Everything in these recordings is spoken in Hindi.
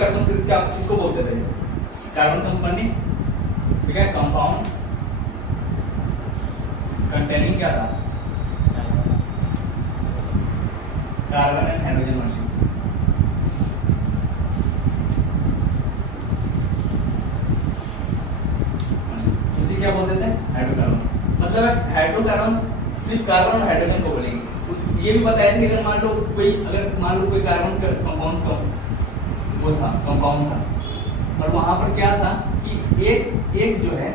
कार्बन क्या किसको बोलते थे? कार्बन कंपाउंडिंग, ठीक है, कंपाउंड कंटेनिंग क्या था? Carbon and hydrogen only. उसी क्या बोलते थे? हाइड्रोकार्बन। मतलब हाइड्रोकार्बन सिर्फ कार्बन और हाइड्रोजन को बोलेंगे। ये भी बताया था कि अगर मान लो कोई कार्बन का कंपाउंड वो था, कंपाउंड था, और वहां पर क्या था कि एक जो है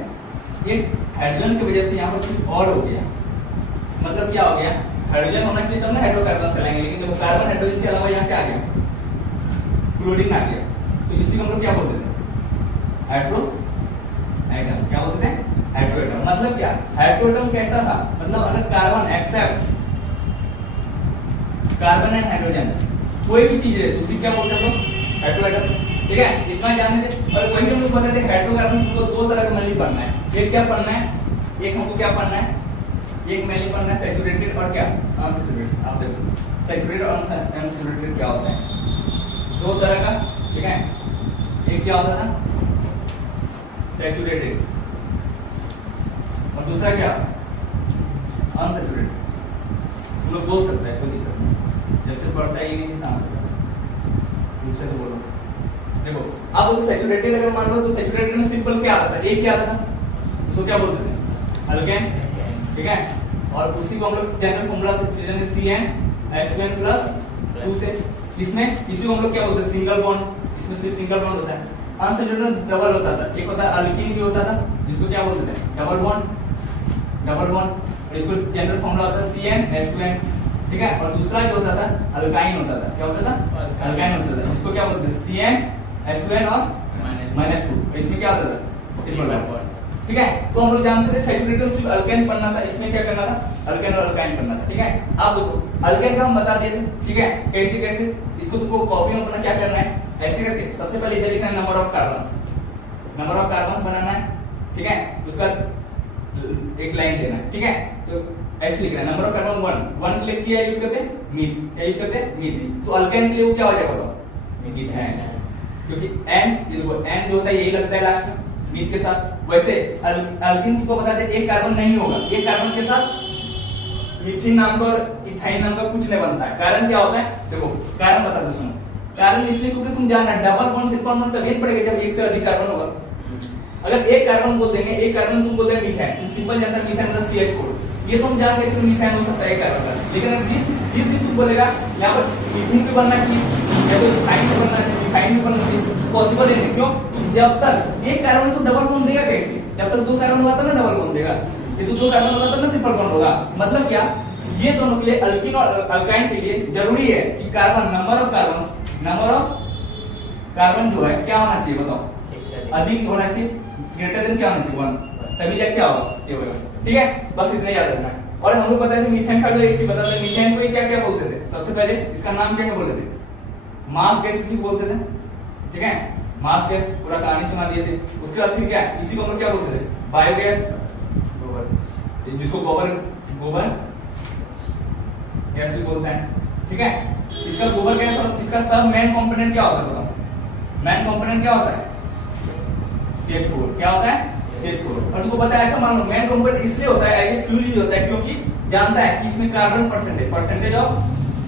एक हाइड्रोजन की वजह से यहाँ पर कुछ और हो गया। मतलब क्या हो गया? हाइड्रोजन होना चाहिए तब ना हाइड्रोकार्बन कहलाएंगे, लेकिन देखो कार्बन हाइड्रोजन के अलावा यहाँ क्या आ गया? क्लोरीन आ गया। तो इसी को हम लोग क्या बोलते थे? Hydro atom. क्या बोलते थे? Hydro atom. मतलब क्या? हाइड्रो एटम कैसा था? मतलब अगर carbon except carbon and hydrogen कोई भी चीज है तो उसी क्या बोलते हैं? Hydro atom. ठीक है, इतना जानते थे। और वही हम लोग बताते थे हाइड्रोकार्बन को दो तरह का मेनली पढ़ना है। एक क्या पढ़ना है? एक हमको क्या पढ़ना है? एक मेनली पढ़ना है सैचुरेटेड और क्या अनसैचुरेटेड। आप देखो सैचुरेटेड और अनसैचुरेटेड क्या होता है? दो तरह का। ठीक है, एक क्या होता था? सैचुरेटेड, और दूसरा क्या? अनसैचुरेटेड। हम लोग बोल सकते हैं, कोई दिक्कत नहीं, जैसे पढ़ता है ये नहीं शांत दूसरे से बोलो। देखो अब लोग सैचुरेटेड अगर मान लो तो सैचुरेटेड में सिंपल क्या आता था? एक क्या आता था? उसको क्या बोलते थे? अल्केन। ठीक है, और उसी को हम लोग जनरल फॉर्मूला से जाने CnH2n प्लस 2 से इसमें इसी को हम लोग क्या बोलते हैं? Single bond. इसमें सिर्फ सिंगल बॉन्ड होता है। अनसैचुरेटेड डबल होता था। एक होता है अल्कीन भी होता था जिसको क्या बोलते थे? Double bond. डबल बॉन्ड, इसको जनरल फॉर्मूला होता है CnH2n। ठीक है, और दूसरा जो होता था अल्काइन होता था। क्या होता था? अल्काइन होता था, इसको क्या बोलते हैं? CnH2n और -2। इसमें क्या होता था? Triple bond. ठीक है, तो हम लोग जानते थे सैचुरेटेड सिर्फ अल्केन पढ़ना था, इसमें क्या करना था? अल्केन और अल्काइन पढ़ना था। ठीक है, अब देखो अल्केन का हम बता दिए थे। ठीक है, कैसे कैसे इसको तुमको कॉपी में अपना क्या करना है? ऐसे करके सबसे पहले इधर लिखना है number of carbons. Number of carbons बनाना है। ठीक है, उसका एक लाइन देना है। ठीक है, तो ऐसे लिखना है नंबर ऑफ कार्बन 1 के लिए क्या यूज करते हैं? मीथ। क्या यूज करते हैं? मीथ। तो अल्केन के लिए वो क्या हो जाएगा बताओ? मीथेन। क्योंकि N ये देखो N जो होता है यही लगता है लास्ट में मीथ के साथ। वैसे अल्कीन को बताते एक कार्बन नहीं होगा, एक कार्बन के साथ मीथिन नाम का और इथाइन नाम का कुछ नहीं बनता है। कारण क्या होता है? देखो कारण बता दो, सुनो। कारण इसलिए क्योंकि तुम जानना डबल बॉन्ड ट्रिपल बॉन्ड तभी पड़ेगा जब एक से अधिक कार्बन होगा। अगर एक कार्बन बोल देंगे, एक कार्बन तुम बोल देंगे मीथेन, तुम सिंपल जानता है मीथेन मतलब CH4, ये तुम जान के चलो मीथेन हो सकता है एक कार्बन का। लेकिन अगर जिस दिन तुम बोलेगा यहाँ पर मीथिन भी बनना चाहिए या तो इथाइन भी बनना चाहिए, इथाइन भी बनना चाहिए, पॉसिबल नहीं। क्यों? जब तक एक कार्बन को डबल बॉन्ड देगा कैसे? जब तक दो कार्बन होगा तब ना डबल बॉन्ड देगा, ये तो दो कार्बन होगा तब ना ट्रिपल बॉन्ड होगा। मतलब क्या? ये दोनों के लिए अल्कीन और अल्काइन के लिए जरूरी है कि कार्बन नंबर ऑफ कार्बन जो है क्या होना चाहिए बताओ? अधिक होना चाहिए, ग्रेटर देन क्या होना चाहिए? 1, तभी जाके क्या होगा? ये होगा। ठीक है, बस इतना याद रखना है। और हम लोग बताए थे मीथेन का भी एक चीज बता दें, मीथेन को क्या क्या बोलते थे? सबसे पहले इसका नाम क्या क्या बोलते थे? मास गैस इसी को बोलते थे। ठीक है, मास गैस पूरा कहानी सुना दिए थे। उसके बाद फिर क्या इसी को हम लोग क्या बोलते थे? बायोगैस, गोबर, जिसको गोबर गैस भी बोलते हैं। ठीक है, इसका गोबर गैस और इसका सब मेन कंपोनेंट क्या होता है बताओ? मेन कंपोनेंट क्या होता है? CH4। क्या होता है? CH4। और तुमको पता है, ऐसा मान लो मेन कंपोनेंट इसलिए होता है एज ए फ्यूल यूज होता है क्योंकि जानता है कि इसमें कार्बन परसेंटेज ऑफ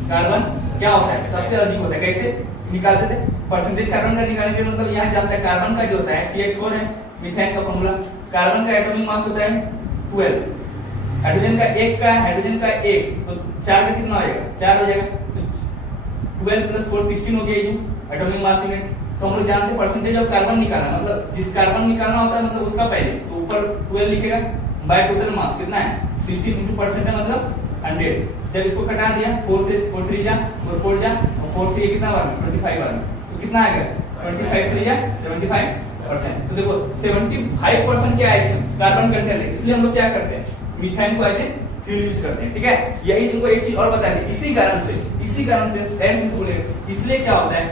कार्बन क्या होता है? सबसे अधिक होता है। कैसे निकालते थे? परसेंटेज कार्बन का निकालने के मतलब यहाँ जानता है कार्बन का जो होता है CH4 है, मीथेन का फॉर्मूला। कार्बन का एटॉमिक मास होता है 12, हाइड्रोजन का 1, तो 4 का कितना हो जाएगा? 4 हो जाएगा। 12 + 4 16 हो गया ये एटॉमिक मास यूनिट। तो हम लोग जानते हैं परसेंटेज ऑफ कार्बन निकालना, मतलब जिस कार्बन निकालना होता है मतलब उसका पहले तो ऊपर 12 लिखेगा बाय टोटल मास कितना है? 16 into परसेंट है मतलब 100। जब इसको कटा दिया 4 से 4 3 जा और 4 जा और 4 से ये कितना बार 25 बार, तो कितना आएगा? 25 3 जा 75%। तो देखो 75% क्या है इसमें? कार्बन कंटेंट है। इसलिए हम लोग क्या करते हैं? मीथेन को एज ए फ्यूल यूज करते हैं। ठीक है, यही तुमको एक चीज और बता दें, इसी कारण से इसलिए क्या होता है?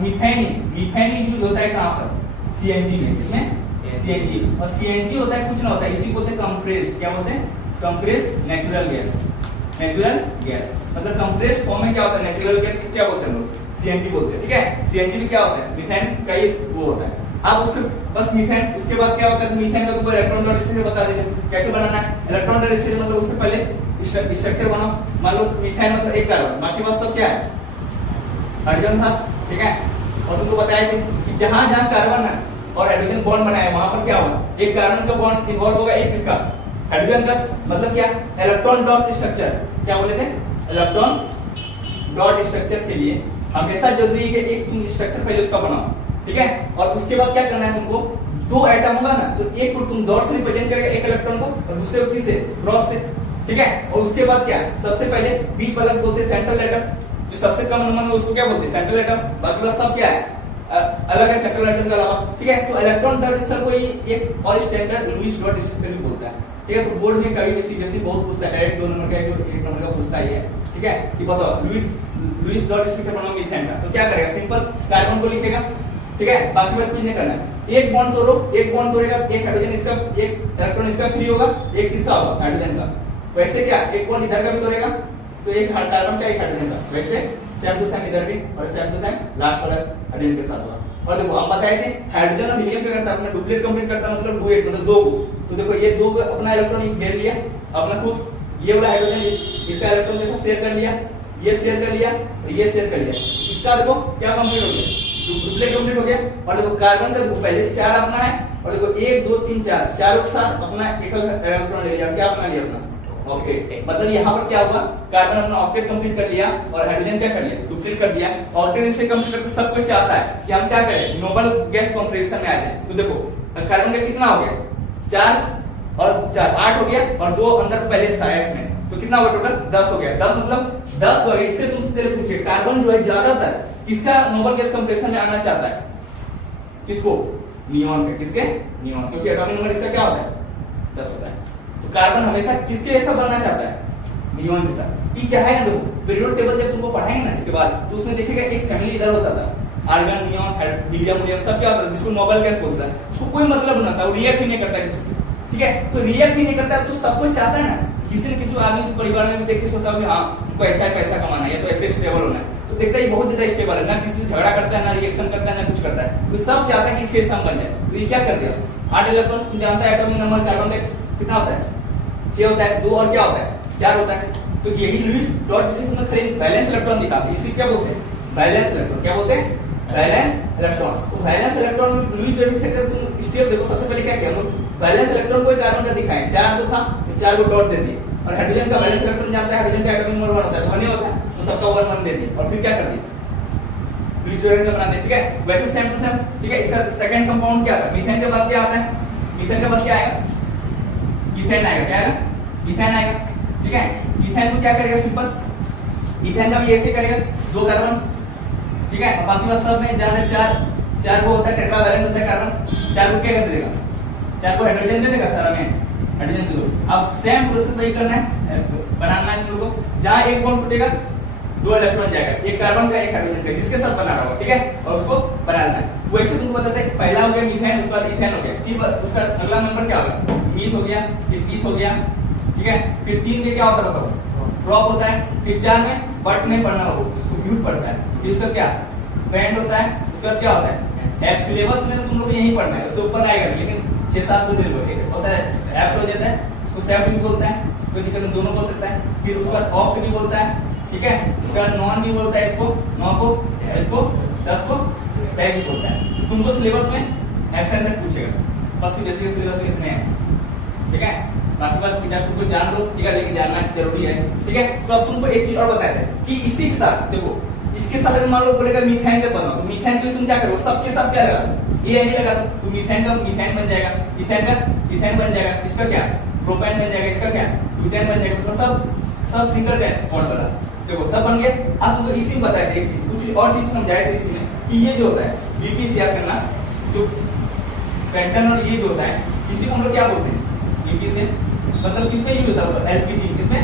मीथेन यूज होता है कहां पर? CNG में। किसमें? CNG। और CNG होता है कुछ ना होता है, इसी को बोलते हैं कंप्रेस्ड। क्या बोलते हैं? Compressed natural gas. Natural gas मतलब कंप्रेस्ड फॉर्म में क्या होता है? नेचुरल गैस क्या बोलते हैं लोग? सीएनजी बोलते हैं, ठीक है। सीएनजी में क्या होता है, मीथेन का ही वो होता है। आप उसके बस मीथेन, उसके बाद क्या होता है, मीथेन का तुमको इलेक्ट्रॉन डॉट स्ट्रक्चर बता देंगे कैसे बनाना है। इलेक्ट्रॉन डॉट स्ट्रक्चर मतलब उससे पहले स्ट्रक्चर बनाओ। मान लो मीथेन मतलब एक कार्बन, बाकी बात सब क्या है, हाइड्रोजन था, ठीक है। और तुमको बताया कि जहां जहां कार्बन है और हाइड्रोजन बॉन्ड बनाया वहां पर क्या होगा, एक कार्बन का बॉन्ड इन्वॉल्व होगा, एक किसका, हाइड्रोजन का। मतलब क्या, इलेक्ट्रॉन डॉट स्ट्रक्चर, क्या बोले थे, इलेक्ट्रॉन डॉट स्ट्रक्चर के लिए हमेशा जरूरी है कि एक तुम स्ट्रक्चर पहले उसका बनाओ, ठीक है। और उसके बाद क्या करना है तुमको, दो एटम होगा ना, तो एक को तुम डॉट से रिप्रेजेंट करेगा एक इलेक्ट्रॉन को, और दूसरे को किससे, क्रॉस से, ठीक है। और उसके बाद क्या, सबसे पहले बीच वाला बोलते हैं सेंट्रल एटम, जो सबसे कम नंबर में उसको क्या बोलते हैं, सेंट्रल एटम। बाकी बात सब क्या है, अलग है सेंट्रल एटम के अलावा, ठीक है। तो इलेक्ट्रॉन डॉट स्ट्रक्चर को एक और स्टैंडर्ड लुईस डॉट स्ट्रक्चर भी बोलता है, ठीक है। तो बोर्ड में कभी भी सीबीएसई बहुत पूछता है, एक 2 नंबर का, एक नंबर का पूछता है, ठीक है। कि बताओ लुईस डॉट स्ट्रक्चर बनाओ मीथेन का, तो क्या करेगा, सिंपल कार्बन को लिखेगा, ठीक है। बाकी बात कुछ नहीं करना है, एक बॉन्ड तोड़ो, एक बॉन्ड तोड़ेगा, एक हाइड्रोजन इसका, एक इलेक्ट्रॉन इसका फ्री होगा, एक किसका होगा, हाइड्रोजन का। वैसे क्या, एक बॉन्ड इधर का भी तोड़ेगा, तो एक कार्बन का, एक हाइड्रोजन का। वैसे सेम टू सेम इधर भी, और सेम टू सेम लास्ट वाला हाइड्रोजन के साथ होगा। और देखो हम बताए थे हाइड्रोजन और हीलियम क्या करता है, अपना डुप्लीकेट कंप्लीट करता है, मतलब डुएट, मतलब दो को। तो देखो ये दो अपना इलेक्ट्रॉन घेर लिया, अपना खुश, ये वाला हाइड्रोजन इसका इलेक्ट्रॉन जैसा शेयर कर लिया, ये शेयर कर लिया, ये शेयर कर लिया, इसका देखो क्या कंप्लीट हो गया, डुप्लीकेट कंप्लीट हो गया। और देखो कार्बन का देखो पहले से 4 अपना है, और देखो 1 2 3 4 चारों के साथ अपना एक इलेक्ट्रॉन ले लिया, क्या बना लिया अपना ऑक्टेट। मतलब यहाँ पर क्या हुआ, कार्बन अपना ऑक्टेट कंप्लीट कर लिया, और हाइड्रोजन क्या कर लिया, डुप्लीकेट कर दिया। ऑक्टेट इससे कंप्लीट करके सब कुछ चाहता है कि हम क्या करें, नोबल गैस कॉन्फ़िगरेशन में आ जाए। तो देखो कार्बन का कितना हो गया, 4 और 4 8 हो गया, और 2 अंदर पहले से था एस में, तो कितना हुआ टोटल, 10 हो गया। 10 मतलब 10 हो गया। इससे तुमसे पूछे कार्बन जो है ज्यादातर किसका नोबल गैस कॉन्फ़िगरेशन में आना चाहता है, किसको, नियॉन का, किसके, नियॉन, क्योंकि एटॉमिक नंबर इसका क्या होता है, 10 होता है। तो कार्बन हमेशा किसके जैसा बनना चाहता है, नियॉन जैसा। ये क्या है ना, देखो पीरियोडिक टेबल जब तुमको पढ़ाएंगे ना इसके बाद, तो उसमें देखिएगा एक फैमिली इधर होता था, आर्गन, नियॉन, हीलियम, हीलियम सब क्या होता है, जिसको नोबल गैस बोलता है। उसको कोई मतलब नहीं था, वो रिएक्ट ही नहीं करता किसी से, ठीक है। तो रिएक्ट ही नहीं करता, तो सब कुछ चाहता है ना, किसी न किसी आदमी के परिवार में भी देख के सोचता है हाँ उनको ऐसा पैसा कमाना है, तो ऐसे स्टेबल होना है, तो देखता है बहुत ज्यादा स्टेबल है, ना किसी से झगड़ा करता है, ना रिएक्शन करता है, ना कुछ करता है, तो सब चाहता है कि इसके सम बन जाए। तो ये क्या कर दिया, 8 इलेक्ट्रॉन, तुम जानता है एटॉमिक नंबर कार्बन का कितना होता है, 6 होता है, 2 और क्या होता है, 4 होता है। तो यही लुईस डॉट स्ट्रक्चर में खाली बैलेंस इलेक्ट्रॉन दिखाते हैं, इसी क्या बोलते हैं, बैलेंस इलेक्ट्रॉन। क्या बोलते हैं, बैलेंस इलेक्ट्रॉन। तो बैलेंस इलेक्ट्रॉन में लुईस डॉट स्ट्रक्चर तुम स्टेप देखो, सबसे पहले क्या किया हम लोग, बैलेंस इलेक्ट्रॉन को कार्बन का दिखाएं, 4 तो था तो 4 को डॉट दे दिए। और हाइड्रोजन का बैलेंस इलेक्ट्रॉन जानता है, हाइड्रोजन का एटॉमिक नंबर 1 होता है, तो 1 ही होता है, तो सबका 1 1 दे दिए, और फिर क्या कर दिया, लुईस डॉट स्ट्रक्चर बना दिया, ठीक है। वैसे सेम टू सेम, ठीक है। इसका सेकंड कंपाउंड क्या था, मीथेन के बाद क्या आता है, मीथेन के बाद क्या आएगा, ईथेन आएगा, क्या आएगा, ईथेन आएगा, ठीक है। ईथेन को क्या करेगा, सिंपल ईथेन का भी ऐसे करेगा, 2 कार्बन, ठीक है। और बाकी बात सब में जाने 4 वो होता है, टेट्रा वैलेंट होता है कार्बन, 4 को क्या कर देगा, 4 को हाइड्रोजन दे देगा, सारा में हाइड्रोजन दे दो। अब सेम प्रोसेस वही करना है, बनाना है तुम लोगों को, जहां एक बॉन्ड टूटेगा 2 इलेक्ट्रॉन जाएगा, एक कार्बन का, एक हाइड्रोजन का, जिसके साथ बना रहा होगा, ठीक है। और उसको बनाना है। वैसे तुमको बताते हैं, पहला हो गया मीथेन, उसके बाद इथेन हो गया, फिर उसका अगला नंबर क्या होगा, मीथ हो गया, फिर ईथ हो गया, ठीक है। फिर 3 में क्या होता है बताओ, क्रॉप होता है। फिर 4 में बट नहीं पढ़ना होगा, उसको ब्यूट पढ़ता है। फिर इसका क्या, बैंड होता है। उसके बाद क्या होता है, सिलेबस में तो तुम लोग यही पढ़ना है, उससे ऊपर आएगा, लेकिन 6-7 को दे लो। एक होता है एप्ट हो जाता है, उसको सेप्ट भी बोलता है, कोई दिक्कत नहीं, दोनों बोल सकता है। फिर उसके बाद ऑक्ट भी बोलता है, ठीक है। उसके बाद नॉन भी बोलता है, इसको 9 को, इसको 10 को टैग भी बोलता है। तुमको सिलेबस में ऐसे तक पूछेगा, बस बेसिक सिलेबस में इतने हैं, ठीक है। बाकी बात जब तुमको जान लो, ठीक है, लेकिन जानना जरूरी है, ठीक है। तो अब तुमको एक चीज और बताया है कि इसी के साथ देखो, इसके साथ अगर मान लो बोलेगा मीथेन का बनाओ, तो मीथेन के लिए तुम क्या करो, सबके साथ क्या लगा, ये नहीं लगा दो, तो मीथेन का मीथेन बन जाएगा, इथेन का इथेन बन जाएगा, इसका क्या, प्रोपेन बन जाएगा, इसका क्या, ब्यूटेन बन जाएगा। तो सब सिंगल बॉन्ड बना, देखो सब बन गए। अब तुमको इसी में बताया था एक चीज, कुछ और चीज समझाए थे इसी में कि ये जो होता है बीपीसीआर करना, जो पेंटन और ये जो होता है, इसी को हम लोग क्या बोलते हैं, बीपी से मतलब किसमें यूज होता है, एलपीजी, किसमें,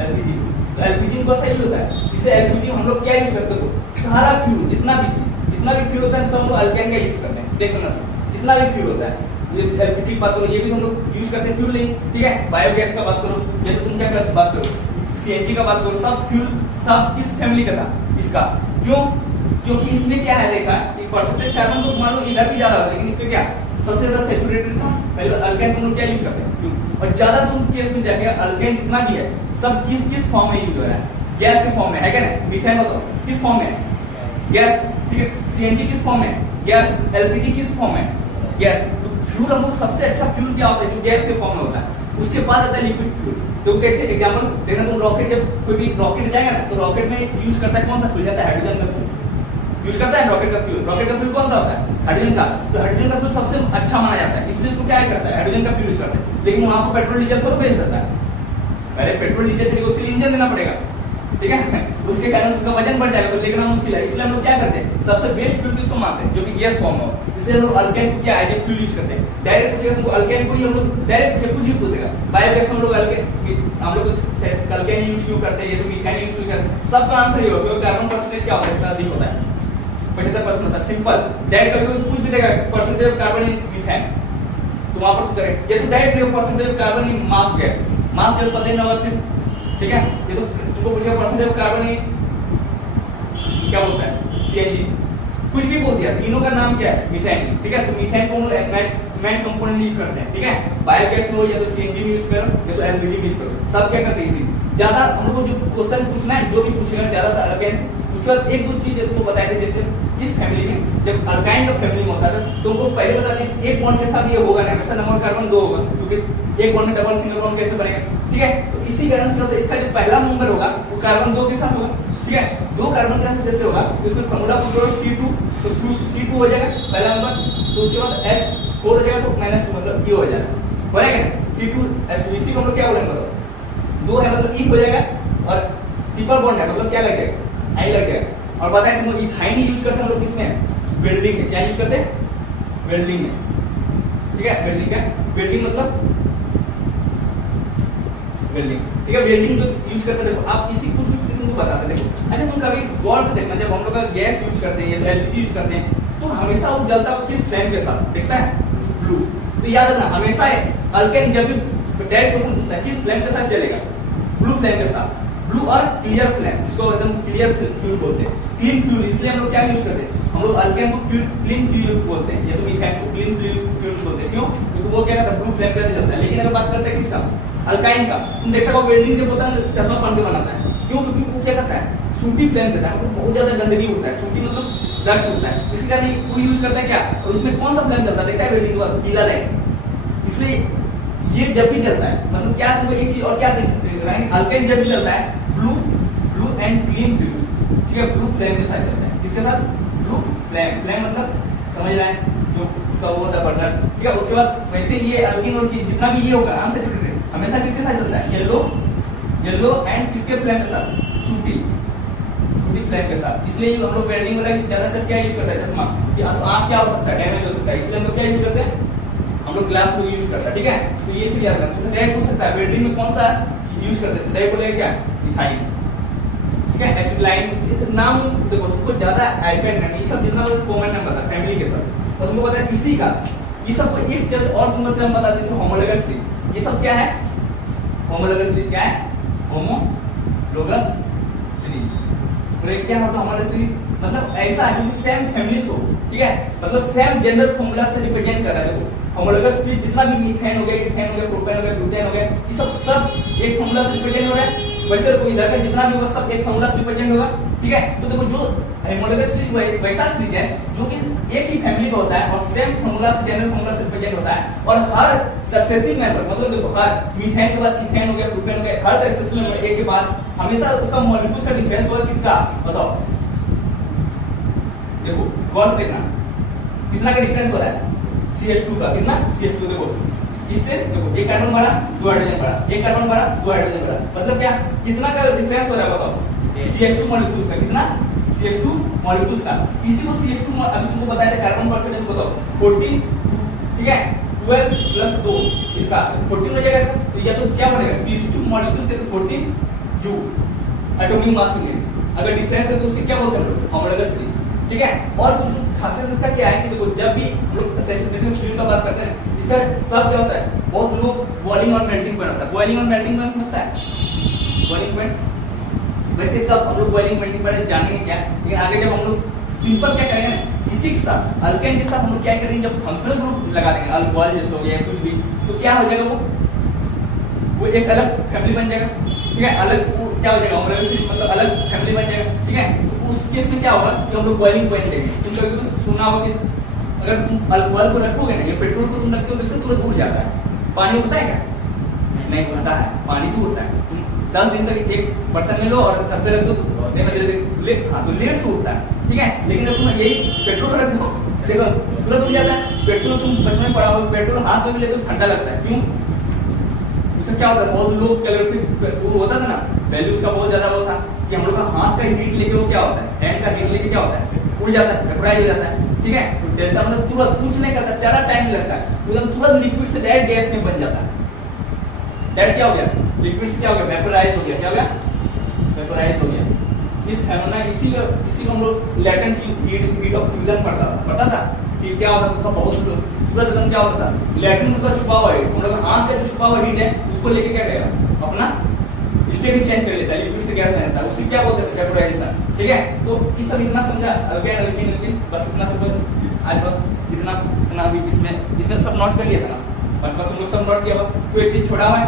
एलपीजी। तो एलपीजी कौन सा यूज होता है, इसे एलपीजी हम लोग क्या यूज करते हो, सारा फ्यूल जितना भी फ्यूल होता है सब लोग अल्केन का यूज करते हैं। देखो ना, जितना भी फ्यूल होता है, एलपीजी की बात करो, ये भी हम लोग यूज करते हैं फ्यूल नहीं, ठीक है। बायोगैस का बात करो, ये तो तुम क्या बात करो, सीएनजी का बात करो, सब फ्यूल सब किस फैमिली का था, इसका। क्यों, क्योंकि इसमें क्या है देखा कि परसेंटेज कार्बन तो मान लो इधर भी ज्यादा होता है, लेकिन इसमें क्या सबसे ज्यादा सैचुरेटेड था। पहले तो अल्केन को हम लोग क्या यूज करते हैं, फ्यूल। और ज्यादा तुम केस में जाके अल्केन जितना भी है सब किस फॉर्म में यूज हो रहा है, गैस के फॉर्म में है क्या ना। मीथेन बताओ किस फॉर्म में, गैस, ठीक है। सीएनजी किस फॉर्म में, गैस। एलपीजी किस फॉर्म में, गैस। तो फ्यूल हम लोग सबसे अच्छा फ्यूल क्या होता है, जो गैस के फॉर्म में होता है। उसके बाद आता है लिक्विड फ्यूल। तो कैसे एग्जांपल देखना, तुम रॉकेट, जब कोई भी रॉकेट जाएगा ना तो रॉकेट में यूज करता है कौन सा फ्यूल, जाता है हाइड्रोजन का फ्यूल यूज करता है रॉकेट का फ्यूल। रॉकेट का फ्यूल कौन सा होता है, हाइड्रोजन का। तो हाइड्रोजन का फ्यूल सबसे अच्छा माना जाता है, इसलिए इसको क्या करता है, हाइड्रोजन का फ्यूल यूज करता है। लेकिन वहां पर पेट्रोल डीजल थोड़ा बेच देता है, अरे पेट्रोल डीजल चाहिए उसके लिए इंजन देना पड़ेगा, ठीक है। उसके कारण उसका वजन बढ़ जाएगा, तो देखना मुश्किल है। इसलिए हम लोग क्या करते हैं, सबसे बेस्ट फ्यूल किसको मानते हैं, जो कि गैस फॉर्म हो। इसलिए हम लोग अल्केन को क्या है, जो फ्यूल यूज करते हैं। डायरेक्ट पूछेगा तुमको अल्केन को ही हम लोग डायरेक्ट पूछे कुछ भी पूछ देगा। बायोगैस हम लोग अल्केन यूज क्यों करते हैं, ये तो मीथेन यूज क्यों करते हैं, सबका आंसर ये होगा क्योंकि कार्बन परसेंटेज क्या होता है, इसका अधिक होता है, 75% होता है। सिंपल। डायरेक्ट कभी पूछ भी देगा percentage of carbon in methane, तो वहां पर करें। ये तो direct percentage of carbon in mass gas पता ही ना होगा, ठीक है। ये तो तुमको पूछेगा परसेंटेज ऑफ कार्बन इन क्या बोलता है, सीएनजी, कुछ भी बोल दिया, तीनों का नाम क्या है, मीथेन, ठीक है। तो मीथेन को हम लोग मेन कंपोनेंट यूज करते हैं, ठीक है। बायोगैस में हो या तो सीएनजी में यूज करो या तो एलपीजी में यूज करो, सब क्या करते हैं इसी। ज्यादा हम लोग को जो क्वेश्चन पूछना है, जो भी पूछेगा ज्यादा अल्केन। उसके बाद एक दो चीज तुमको बताए थे, जैसे इस फैमिली में जब अल्काइन का फैमिली में होता है तो उनको पहले बता दें एक बॉन्ड के साथ ये होगा ना, हमेशा नंबर कार्बन 2 होगा, क्योंकि एक बॉन्ड में डबल सिंगल बॉन्ड कैसे बनेगा, ठीक है। तो इसी कारण से होता है, इसका जो पहला नंबर होगा वो कार्बन 2 के साथ होगा, ठीक है। 2 कार्बन के साथ जैसे होगा उसमें फॉर्मूला पुट C2, तो C2 हो जाएगा पहला नंबर। तो उसके बाद H4 हो जाएगा तो -2 मतलब E हो जाएगा, हो जाएगा ना, C2H2। इसी को हम लोग क्या बोलेंगे, मतलब 2 है मतलब E हो जाएगा, और ट्रिपल बॉन्ड है मतलब क्या लग जाएगा, I लग जाएगा। और बताएं तुम इथाइन यूज करते हैं हम लोग किसमें, वेल्डिंग में। क्या यूज करते हैं, वेल्डिंग में, ठीक है। वेल्डिंग क्या, वेल्डिंग मतलब वेल्डिंग, ठीक है। वेल्डिंग जो यूज करते हैं, देखो आप इसी कुछ तुमको बताते हैं। देखो अच्छा तुम कभी गौर से देखना, जब हम लोग गैस यूज करते हैं या तो एलपीजी यूज करते हैं तो हमेशा वो जलता है किस फ्लेम के साथ, दिखता है ब्लू। तो याद रखना हमेशा अल्केन जब भी डायरेक्ट क्वेश्चन पूछता है किस फ्लेम के साथ जलेगा, ब्लू फ्लेम के साथ। ब्लू और क्लियर फ्लेम, जिसको एकदम क्लियर फ्यूल बोलते हैं, क्लीन फ्यूल। इसलिए हम लोग क्या यूज करते हैं, हम लोग अल्केन को क्लीन फ्यूल बोलते हैं, या तो मीथेन को क्लीन फ्यूल बोलते हैं। क्यों, क्योंकि वो क्या करता है, ब्लू फ्लेम पे जलता है। लेकिन अगर बात करते हैं किसका, अल्काइन का, तुम देखा होगा वेल्डिंग जब होता है चश्मा पहन के बनाता है, क्यों, क्योंकि वो क्या करता है, सूटी फ्लेम देता है, बहुत ज्यादा गंदगी उठता है, सूटी मतलब डस्ट उठता है, इसी कारण वो यूज करता है क्या। और उसमें कौन सा फ्लेम चलता है, देखा है वेल्डिंग पर पीला लाइन। इसलिए ये जब भी चलता है, मतलब क्या तुमको एक चीज और क्या दिख रहा है, अल्केन जब भी चलता है ब्लू एंड क्लीन फ्यूल, ठीक है, ब्लू फ्लेम के साथ चलता है। किसके साथ, ब्लू फ्लेम। फ्लेम मतलब समझ रहे हैं, जो उसका वो होता है बर्नर, ठीक है। उसके बाद वैसे ये अल्कीन और जितना भी ये होगा अनसैचुरेटेड हमेशा किसके साथ चलता है, येलो एंड किसके फ्लेम के साथ, सूटी फ्लेम के साथ। इसलिए हम लोग वेल्डिंग वाला ज्यादातर क्या यूज करते हैं, चश्मा, कि आंख क्या हो सकता है, डैमेज हो सकता है, इसलिए हम लोग क्या यूज करते हैं, हम लोग ग्लास को यूज करते हैं, ठीक है। तो ये से याद रखना, डायरेक्ट पूछ सकता है वेल्डिंग में कौन सा यूज कर सकते हैं, बोलेगा क्या, इथाइन, ठीक है। एसिलाइन, इस नाम देखो तुमको ज्यादा आईपैड नहीं, ये सब जितना कॉमन नाम बता फैमिली के साथ, और तुमको पता है इसी का, ये सब को एक चीज और तुमको टर्म बता देते हैं, होमोलोगस सीरीज। ये सब क्या है, होमोलोगस सीरीज क्या है, होमोलोगस सीरीज। क्या होता है होमोलोगस सीरीज, मतलब ऐसा है जो सेम फैमिलीज हो, ठीक है, मतलब सेम जनरल फॉर्मूला से रिप्रेजेंट कर रहा है। देखो होमोलोगस सीरीज जितना भी मीथेन हो गया, इथेन हो गया, प्रोपेन हो गया, ब्यूटेन हो गया, ये सब एक फॉर्मूला से रिप्रेजेंट हो रहा है। वैसे तो इधर का जितना भी होगा सब एक फॉर्मूला से रिप्रेजेंट होगा, ठीक है। तो देखो जो होमोलोगस सीरीज वैसा सीरीज है जो कि एक ही फैमिली का होता है और सेम फॉर्मूला से जनरल फॉर्मूला से रिप्रेजेंट होता है, और हर सक्सेसिव मेंबर, मतलब देखो हर मीथेन के बाद इथेन हो गया, प्रोपेन हो गया, हर सक्सेसिव मेंबर एक के बाद हमेशा उसका मॉलिक्यूल्स का डिफरेंस होगा कितना, बताओ, देखो गौर से देखना कितना का डिफरेंस हो रहा है, CH2 का कितना, CH2 देखो इससे देखो एक कार्बन बढ़ा, 2 हाइड्रोजन बढ़ा, एक कार्बन बढ़ा, 2 हाइड्रोजन बढ़ा, मतलब क्या, कितना का डिफरेंस हो रहा है, बताओ, CH2 मॉलिक्यूल्स का कितना, CH2 मॉलिक्यूल्स का। इसी को CH2 अभी तुमको बताया था कार्बन परसेंटेज बताओ 14, ठीक है, 12 प्लस 2 इसका 14 हो जाएगा। तो या तो क्या बनेगा, CH2 मॉलिक्यूल से 14 U एटॉमिक मास यूनिट। अगर डिफरेंस है तो उससे क्या बोलते हैं, होमोलोगस सीरीज, ठीक है। और कुछ खासियत इसका क्या है कि देखो जब भी हम लोग सैचुरेटेड फ्यूल का बात करते हैं, इसका सब क्या होता है, बहुत लोग बॉइलिंग और मेल्टिंग पॉइंट होता है। बॉइलिंग और मेल्टिंग पॉइंट समझता है, बॉइलिंग पॉइंट, वैसे इसका हम लोग बॉइलिंग मेल्टिंग पॉइंट जानेंगे क्या, लेकिन आगे जब हम लोग सिंपल क्या करेंगे ना, इसी के साथ अल्केन के साथ हम लोग क्या करेंगे, जब फंक्शनल ग्रुप लगा देंगे अल्कोहल जैसे हो गया कुछ भी, तो क्या हो जाएगा वो एक अलग फैमिली बन जाएगा, ठीक है, अलग वो क्या हो जाएगा मतलब अलग फैमिली बन जाएगा, ठीक है। तो उस केस में क्या होगा कि हम लोग बॉइलिंग पॉइंट देंगे। तुम कभी कुछ सुना होगा कि अगर तुम अल्कोहल को रखोगे ना, या पेट्रोल को तुम रखते हो देखते तुरंत उड़ जाता है, पानी उड़ता है क्या? नहीं उड़ता है, पानी भी उड़ता है। तुम 10 दिन तक एक बर्तन में लो और छत पे रख दो तो लेट से उड़ता है, ठीक है। लेकिन अगर तुम यही पेट्रोल रख दो देखो तुरंत उड़ जाता है। पेट्रोल तुम बचपन में पड़ा हो, पेट्रोल हाथ में भी लेते तो ठंडा लगता है, क्यों? उससे क्या होता है, बहुत लोग कैलोरीफिक वो होता था ना, वैल्यू उसका बहुत ज्यादा वो था कि हम लोग का हाथ का हीट लेके वो क्या होता है, हैंड का हीट लेके क्या होता है, उड़ जाता है, वेपोराइज हो जाता है, ठीक है। तो डेल्टा मतलब तुरंत कुछ नहीं करता, ज्यादा टाइम लगता है, तुरंत लिक्विड से डायरेक्ट गैस में बन जाता है। दैट क्या हो गया, लिक्विड से क्या हो गया, वेपोराइज हो गया, क्या हो गया, वेपोराइज हो गया। इस फेनोमेना इसी को हम लोग लेटेंट हीट ऑफ फ्यूजन पढ़ता था कि क्या होता था, बहुत तुरंत एकदम क्या होता था, लेटेंट मतलब छुपा हुआ हीट, हम लोग हाथ का जो छुपा हुआ हीट है उसको लेके क्या करेगा, अपना स्टेट चेंज कर लेता है, लिक्विड से गैस में रहता है, उसी क्या बोलते हैं वेपोराइजेशन, ठीक है। तो इस सब इतना समझा अल्केन अल्कीन, बस इतना तो आज बस इतना भी इसमें सब नोट कर लिया था ना, मतलब तुम लोग सब नोट किया हुआ, कोई चीज छोड़ा हुआ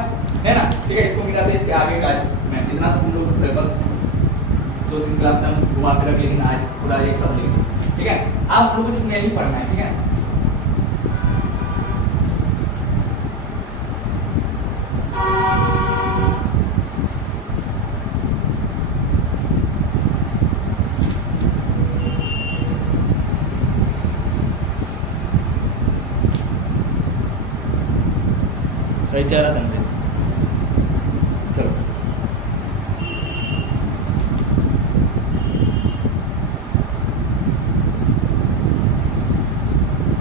है ना, ठीक है, इसको मिटा दे, इसके आगे का मैं इतना तो तुम लोग लगभग 2-3 क्लास से हम घुमा के रख, लेकिन आज पूरा एक सब लेंगे, ठीक है। आप लोगों को मेनली पढ़ना है, ठीक है। सही चल रहा था मेरे, चलो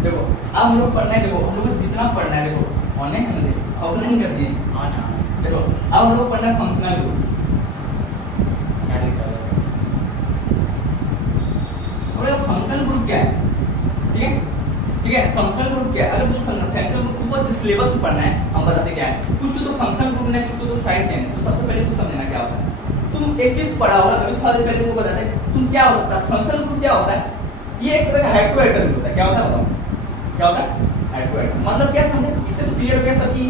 देखो अब हम लोग पढ़ना है, देखो हम लोग को जितना पढ़ना है, देखो ऑनलाइन है ना, ऑफलाइन कर दिए, देखो अब हम लोग पढ़ना है फंक्शनल ग्रुप, फंक्शनल ग्रुप क्या है, ठीक है, ठीक है। फंक्शनल ग्रुप क्या है, अगर तुम फंक्शनल ग्रुप को सिलेबस में पढ़ना है, हम बताते क्या है, कुछ तो फंक्शनल ग्रुप ने, कुछ तो साइड चेन। तो सबसे पहले कुछ समझना क्या होता है, तुम एक चीज पढ़ा होगा अभी थोड़ा देर पहले तुमको बताते हैं, तुम क्या हो सकता है फंक्शनल ग्रुप क्या होता है, ये एक तरह का हेटेरोएटम होता है, क्या होता है बताओ, क्या होता है हेटेरोएटम, मतलब क्या समझे, इससे तो क्लियर हो गया सब कि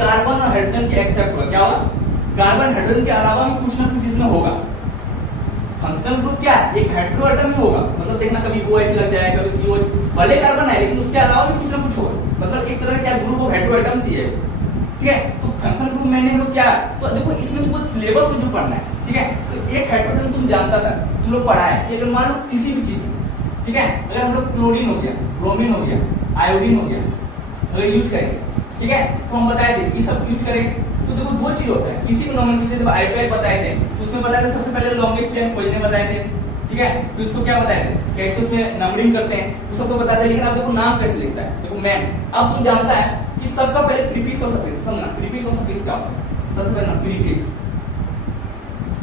कार्बन और हाइड्रोजन के एक्सेप्ट होगा, क्या होगा, कार्बन हाइड्रोजन के अलावा भी कुछ ना कुछ इसमें होगा। फंक्शनल ग्रुप क्या है, एक हेटेरोएटम ही होगा, मतलब देखना कभी OH लग जाए, कभी COH, भले कार्बन है लेकिन उसके अलावा भी कुछ ना कुछ होगा, मतलब एक तरह का ग्रुप ऑफ हेटेरोएटम्स ही है, ठीक है। तो फंक्शनल ग्रुप मैंने लोग क्या, तो देखो इसमें तुमको सिलेबस में जो पढ़ना है, ठीक है। तो एक हेटेरोएटम तुम जानता था, तुम लोग पढ़ा है कि अगर मान लो किसी भी चीज, ठीक है, अगर हम लोग क्लोरीन हो गया, ब्रोमीन हो गया, आयोडीन हो गया, अगर यूज करेंगे, ठीक है, तो हम बताए थे ये सब यूज करेंगे, तो देखो दो चीज होता है, किसी भी नोमेनक्लेचर जब आईपीआई बताए थे तो उसमें बताए थे सबसे पहले लॉन्गेस्ट चेन खोजने बताए थे, ठीक है। तो इसको क्या बताए थे, कैसे उसमें नंबरिंग करते हैं वो सब तो बताते हैं, लेकिन अब देखो नाम कैसे लिखता है, देखो मैन, अब तुम जानता है कि सबका पहले प्रीफिक्स और सफिक्स, समझना प्रीफिक्स और सफिक्स क्या होता है, सबसे पहले ना प्रीफिक्स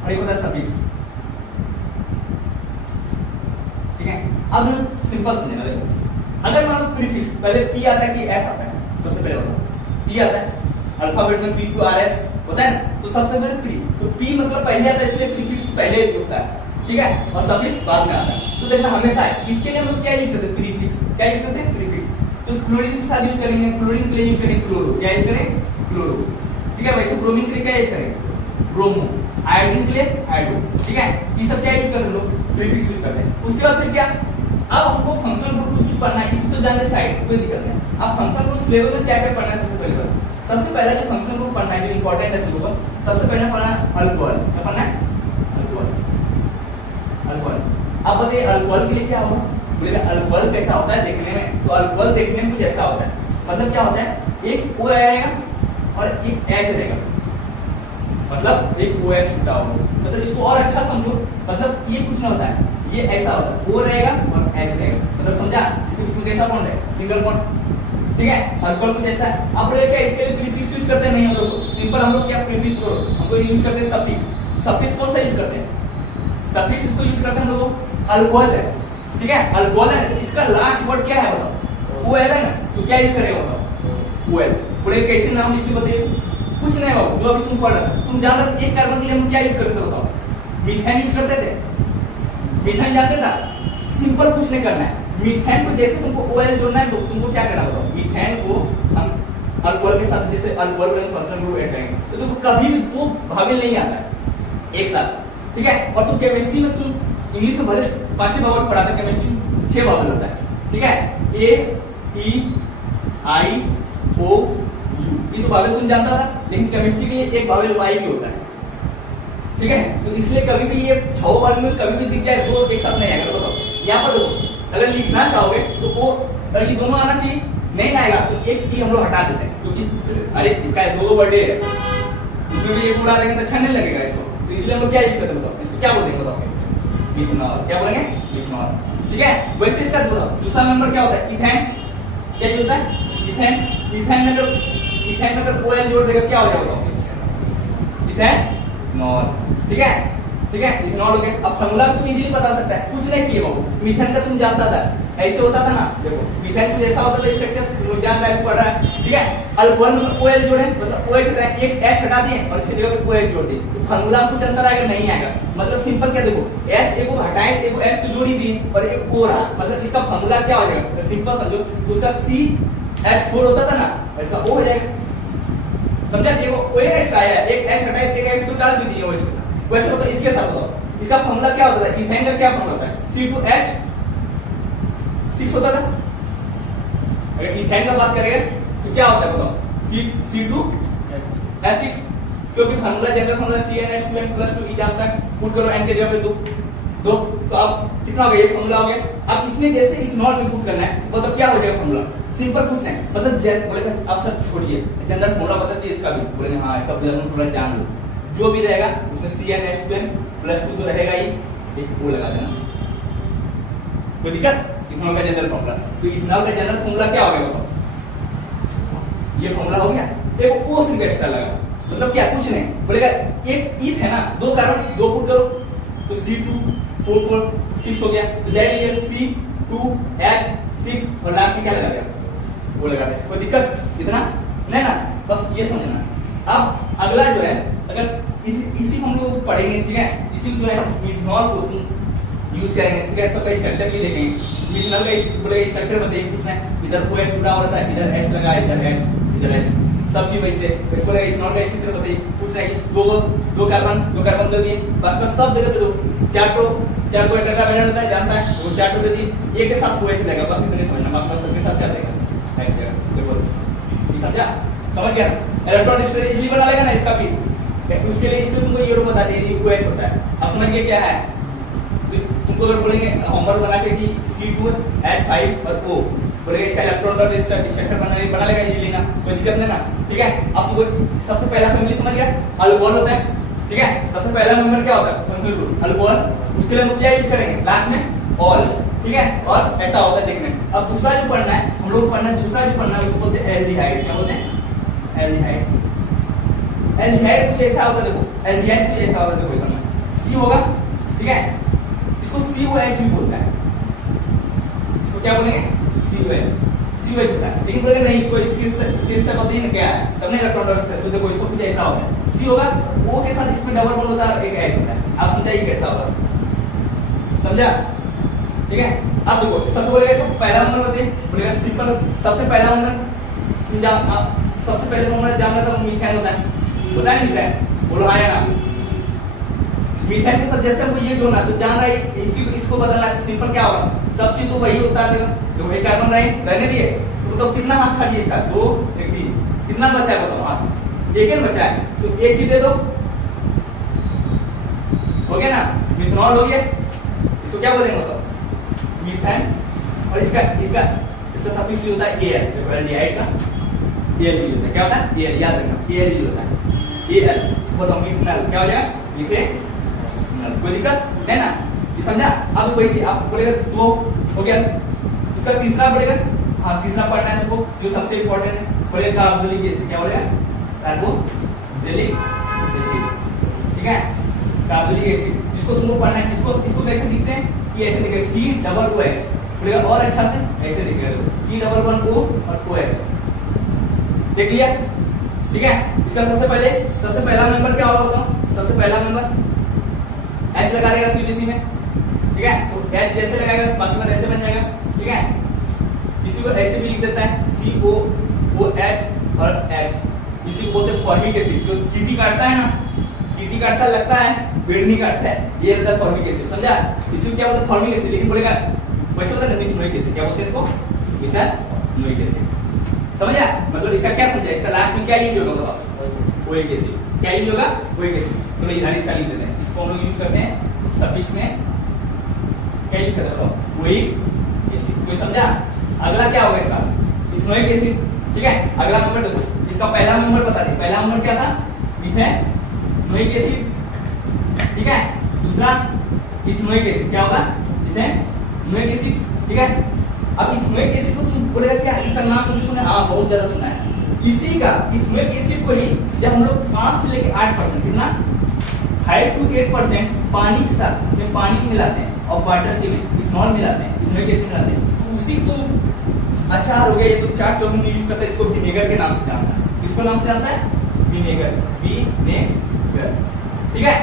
और एक होता है सफिक्स, ठीक है। अब सिंपल समझना, देखो अगर मान लो प्रीफिक्स पहले पी आता है कि एस आता है, सबसे पहले बताओ पी आता है, अल्फाबेट में PQRS होता है ना, तो सबसे पहले पी, तो पी मतलब पहले आता है इसलिए प्रीफिक्स पहले होता है, ठीक है, और सफिक्स बाद में आता है। तो देखना हमेशा है, इसके लिए हम लोग क्या यूज करते हैं, प्रीफिक्स, क्या यूज करते हैं, प्रीफिक्स। तो क्लोरीन के साथ यूज करेंगे, क्लोरीन के लिए यूज करेंगे क्लोरो, क्या यूज करें, क्लोरो, ठीक है। वैसे ब्रोमीन के लिए क्या यूज करें, ब्रोमो, आयोडीन के लिए हाइड्रो, ठीक है। ये सब क्या यूज करते हैं लोग, प्रीफिक्स यूज करते हैं। उसके बाद फिर क्या, अब हमको फंक्शनल ग्रुप कुछ पढ़ना है, इससे तो जाने साइड कोई दिक्कत नहीं। अब फंक्शनल ग्रुप सिलेबस में क्या क्या पढ़ना है, सबसे पहले सबसे पहले जो फंक्शनल ग्रुप पढ़ना है जो इंपॉर्टेंट है तुमको, सबसे पहले पढ़ना है अल्कोहल, क्या पढ़ना है, अल्कोहल, अल्कोहल। अब बताइए अल्कोहल के लिए क्या होगा, बोलेगा अल्कोहल कैसा होता है देखने में, तो अल्कोहल देखने में कुछ ऐसा होता है, मतलब क्या होता है, एक O रहेगा और एक H रहेगा, मतलब एक OH छूटा होगा, मतलब इसको और अच्छा समझो, मतलब ये कुछ ना होता है, ये ऐसा होता है, O रहेगा और H रहेगा, मतलब समझा, इसके बीच में कैसा बॉन्ड है, सिंगल बॉन्ड, ठीक है। अल्कोहल कुछ ऐसा है। अब लोग क्या इसके लिए प्रीफिक्स यूज करते हैं, नहीं हम लोग सिंपल, हम लोग क्या प्रीफिक्स छोड़ो, हम लोग यूज करते हैं सफिक्स। सफिक्स कौन सा यूज करते हैं, सफिक्स इसको यूज करते हैं हम लोग, अल्कोहल है, ठीक है, अल्कोहल है, इसका लास्ट वर्ड क्या है बताओ, OL है ना, तो क्या यूज करेगा बताओ, OL। पूरे कैसे नाम लिखते बताइए, कुछ नहीं बाबू, जो अभी तुम पढ़ रहे तुम जान रहे एक कार्बन के लिए हम क्या यूज करते बताओ, मीथेन यूज करते थे, मीथेन जानते था, सिंपल कुछ नहीं करना है। मीथेन को जैसे तुमको OL जोड़ना है तो तुमको क्या करना बताओ, मीथेन को हम अल्कोहल के साथ जैसे अल्कोहल में फंक्शनल ग्रुप ऐड करेंगे तो तुमको कभी भी दो भावेल नहीं आता है एक साथ, ठीक है। और तुम केमिस्ट्री में तुम इंग्लिश में भले 5 भावेल पढ़ाते, केमिस्ट्री 6 भावेल होता है, ठीक है। A E I O U ये तो भावेल तुम जानता था, लेकिन केमिस्ट्री के लिए एक भावेल Y भी होता है, ठीक है। तो इसलिए कभी भी ये 6 भावेल में कभी भी दिख जाए दो एक साथ नहीं आएगा। बताओ यहाँ पर देखो, अगर लिखना चाहोगे तो वो अगर ये दोनों आना चाहिए, नहीं आएगा तो एक की हम लोग हटा देते हैं, क्योंकि अरे इसका 2 बर्थडे है, इसमें भी एक उड़ा देंगे तो अच्छा नहीं लगेगा इसको, तो इसलिए हम लोग क्या यूज करते हैं बताओ, इसको क्या बोलेंगे बताओ, मिथनॉल। क्या बोलेंगे, मिथनॉल, ठीक है। वैसे इसका बताओ दूसरा मेंबर क्या होता है, इथेन। क्या होता है, इथेन। इथेन में अगर OL जोड़ देगा क्या हो जाएगा बताओ, इथेनॉल, ठीक है, ठीक है। इथेनॉल हो गया। अब फॉर्मूला तुम इजीली बता सकता है, कुछ नहीं किए बाबू। मीथेन का तुम जानता था, ऐसे होता था ना, देखो मीथेन कुछ ऐसा होता था स्ट्रक्चर, तुम जान रहा है, पढ़ रहा है, ठीक है। अल्कोहल में OL जोड़े मतलब OH हटा एक H हटा दिए और इसकी जगह पे OH जोड़ दिए, तो फॉर्मूला में कुछ अंतर आएगा नहीं आएगा। मतलब सिंपल क्या, देखो H एक को हटाए, एक को H तो जोड़ ही दिए और एक O रहा, मतलब इसका फॉर्मूला क्या हो जाएगा, सिंपल समझो, उसका CH4 होता था ना, इसका O हो जाएगा। समझा, देखो OH आया, एक H हटाए, एक H तो डाल भी दिए OH के साथ। वैसे बताओ इसके साथ बताओ, इसका फॉर्मूला क्या होता है, इथेन का क्या फॉर्मूला होता है, C2H6 होता था। अगर इथेन का बात करेंगे तो क्या होता है बताओ, C2H6, क्योंकि फॉर्मूला जनरल फॉर्मूला CnH2n + 2 जानता है, पुट करो n के जगह पे 2, तो अब कितना हो गया, ये फॉर्मूला हो गया। अब इसमें जैसे इथेनॉल इनपुट करना है, मतलब क्या हो जाएगा फॉर्मूला, सिंपल कुछ नहीं, मतलब बोलेगा आप सर छोड़िए जनरल फॉर्मूला बता दिए इसका भी, बोलेंगे हाँ इसका पूरा जान लो, जो भी रहेगा उसमें CnH2n + 2 तो रहेगा ही, एक वो लगा देना, कोई दिक्कत। इथेनॉल का जनरल फॉर्मूला, तो इथेनॉल का जनरल फॉर्मूला क्या हो गया बताओ, ये फॉर्मूला हो गया, एक O सिर्फ एक्स्ट्रा लगा, मतलब क्या, कुछ नहीं, बोलेगा एक ईथ है ना, 2 कार्बन 2 पुट करो तो C2 4 4 6 हो गया, तो दैट इज C2H6 और लास्ट में क्या लगा दिया, वो लगा दिया, कोई दिक्कत इतना नहीं ना, बस ये समझना। अब अगला जो है, अगर इसी हम लोग पढ़ेंगे, ठीक है, इसी जो है मिथनॉल को तुम यूज करेंगे, ठीक है, सबका स्ट्रक्चर भी देखेंगे, मिथनॉल का बोले स्ट्रक्चर बताइए, कुछ नहीं, इधर OH जुड़ा हुआ था, इधर H लगा, इधर H, इधर H, सब चीज वैसे। इसको लगा इथेनॉल का स्ट्रक्चर बताइए, कुछ नहीं, इस दो कार्बन दे दिए, बाकी सब जगह दे दो, चार को टेट्राहेड्रल होता है जानता है, वो 4 दे दिए, एक के साथ OH लगेगा, बस इतने समझना, बाकी सबके साथ क्या देगा, H देगा, देखो ये समझा, समझ गया। इलेक्ट्रॉन स्टोरेज इजीली बना लेगा ना इसका भी, उसके लिए इसलिए तुमको ये रो बता दिए, ये OH होता है। अब समझ गए क्या है, तुमको अगर बोलेंगे होमवर्क बना के कि C2H5 और O, बोलेगा इसका इलेक्ट्रॉन का स्ट्रक्चर बना लेगा इजीली ना, कोई दिक्कत नहीं ना, ठीक है। अब तुमको सबसे पहला फैमिली समझ गया, अल्कोहल होता है, ठीक है, सबसे पहला नंबर क्या होता है, अल्कोहल, उसके लिए हम क्या यूज करेंगे लास्ट में ऑल, ठीक है, और ऐसा होता है देखने। अब दूसरा जो पढ़ना है हम लोग पढ़ना है, दूसरा जो पढ़ना है उसको बोलते हैं एल्डिहाइड। क्या बोलते हैं, एल्डिहाइड। एल्डिहाइड कुछ ऐसा होता है, देखो एल्डिहाइड कुछ ऐसा होता है, देखो इसमें C होगा, ठीक है, इसको COH भी बोलता है, तो क्या बोलेंगे COH होता है, लेकिन बोलेंगे नहीं इसको इसके से पता ही नहीं क्या है, तब नहीं इलेक्ट्रॉन से, तो देखो इसको कुछ ऐसा होता है, C होगा, O के साथ इसमें डबल बॉन्ड होता है, एक H होता है, आप समझाइए कैसा होगा, समझा, ठीक है। अब देखो सबसे बोलेगा इसको पहला नंबर बताइए, बोलेगा सिंपल, सबसे पहला नंबर सबसे पहले नंबर जानना था मीथेन होता है, बताया मीथेन, बोलो आया ना, मीथेन के साथ जैसे हमको ये जोड़ना तो जान रहा है, इसको बदलना है, सिंपल क्या होगा, सब चीज तो वही उतार देगा, जो एक कार्बन रहने दिए, तो बताओ कितना हाथ खाली है इसका, 2 1 3, कितना बचा है बताओ हाथ, एक ही बचा है, तो एक ही दे दो, हो गया ना, मिथनॉल हो गया, इसको क्या बोलेंगे बताओ, मीथेन, और इसका सफिक्स होता है एल, देखो एल्डिहाइड का एल होता है, क्या होता है एल, याद रखना एल होता है, एल, बताओ मिथनॉल क्या हो जाएगा, मीथेन, कोई दिक्कत है ना, ये समझा। अब वैसे आप बोलेगा 2 हो गया, इसका तीसरा पड़ेगा, हाँ तीसरा पढ़ना है तुमको, जो सबसे इंपॉर्टेंट है, बोलेगा कार्बोक्सिलिक एसिड, क्या बोलेगा, कार्बोक्सिलिक एसिड, ठीक है, कार्बोक्सिलिक एसिड, जिसको तुमको पढ़ना है, इसको कैसे दिखते हैं, ये ऐसे दिखेगा C++OH, बोलेगा और अच्छा से ऐसे दिखेगा, C++O और OH, देख लिया, ठीक है। इसका सबसे पहला मेंबर क्या होगा बताओ, सबसे पहला मेंबर H लगा रहेगा CBC में, ठीक है। तो H जैसे लगाएगा बाकी बात ऐसे बन जाएगा, ठीक है। इसी को ऐसे भी लिख देता है COOH और H, इसी को बोलते हैं फॉर्मिक एसिड। जो चींटी काटता है ना, चींटी काटता लगता है, पेड़ नहीं काटता है, ये रहता है फॉर्मिक एसिड, समझा। इसी को क्या बोलते हैं फॉर्मिक एसिड, लेकिन बोलेगा वैसे बोलते हैं मिथेनोइक एसिड, क्या बोलते हैं इसको मिथेनोइक एसिड, समझा। मतलब इसका क्या समझा, इसका लास्ट में क्या यूज होगा बताओ, ओइक एसिड, क्या यूज होगा ओइक एसिड। तो इधर इसका लिख देते हैं, इसको हम लोग यूज करते हैं सफिक्स में, क्या यूज करते हैं बताओ, ओइक एसिड, कोई समझा। अगला क्या होगा इसका मिथेनोइक एसिड, ठीक है। अगला नंबर देखो, इसका पहला नंबर बता दे, पहला नंबर क्या था मिथेनोइक एसिड, ठीक है। दूसरा इथेनोइक एसिड, क्या होगा इथेनोइक एसिड, ठीक है। अब इथेनोइक एसिड को तुम बोलेगा क्या, इसका नाम तुमने सुना, हाँ बहुत ज्यादा सुना है। इसी का इथेनोइक एसिड को ही जब हम लोग 5 से लेकर 8% कितना 5 to 8% पानी के साथ में पानी मिलाते हैं और वाटर के में इथेनॉल मिलाते हैं, इथेनोइक एसिड मिलाते हैं, तो उसी को अचार हो गया, ये तो चाट चौमिन में यूज करते हैं, इसको विनेगर के नाम से जानता है। किसको नाम से जानता है विनेगर, ठीक है।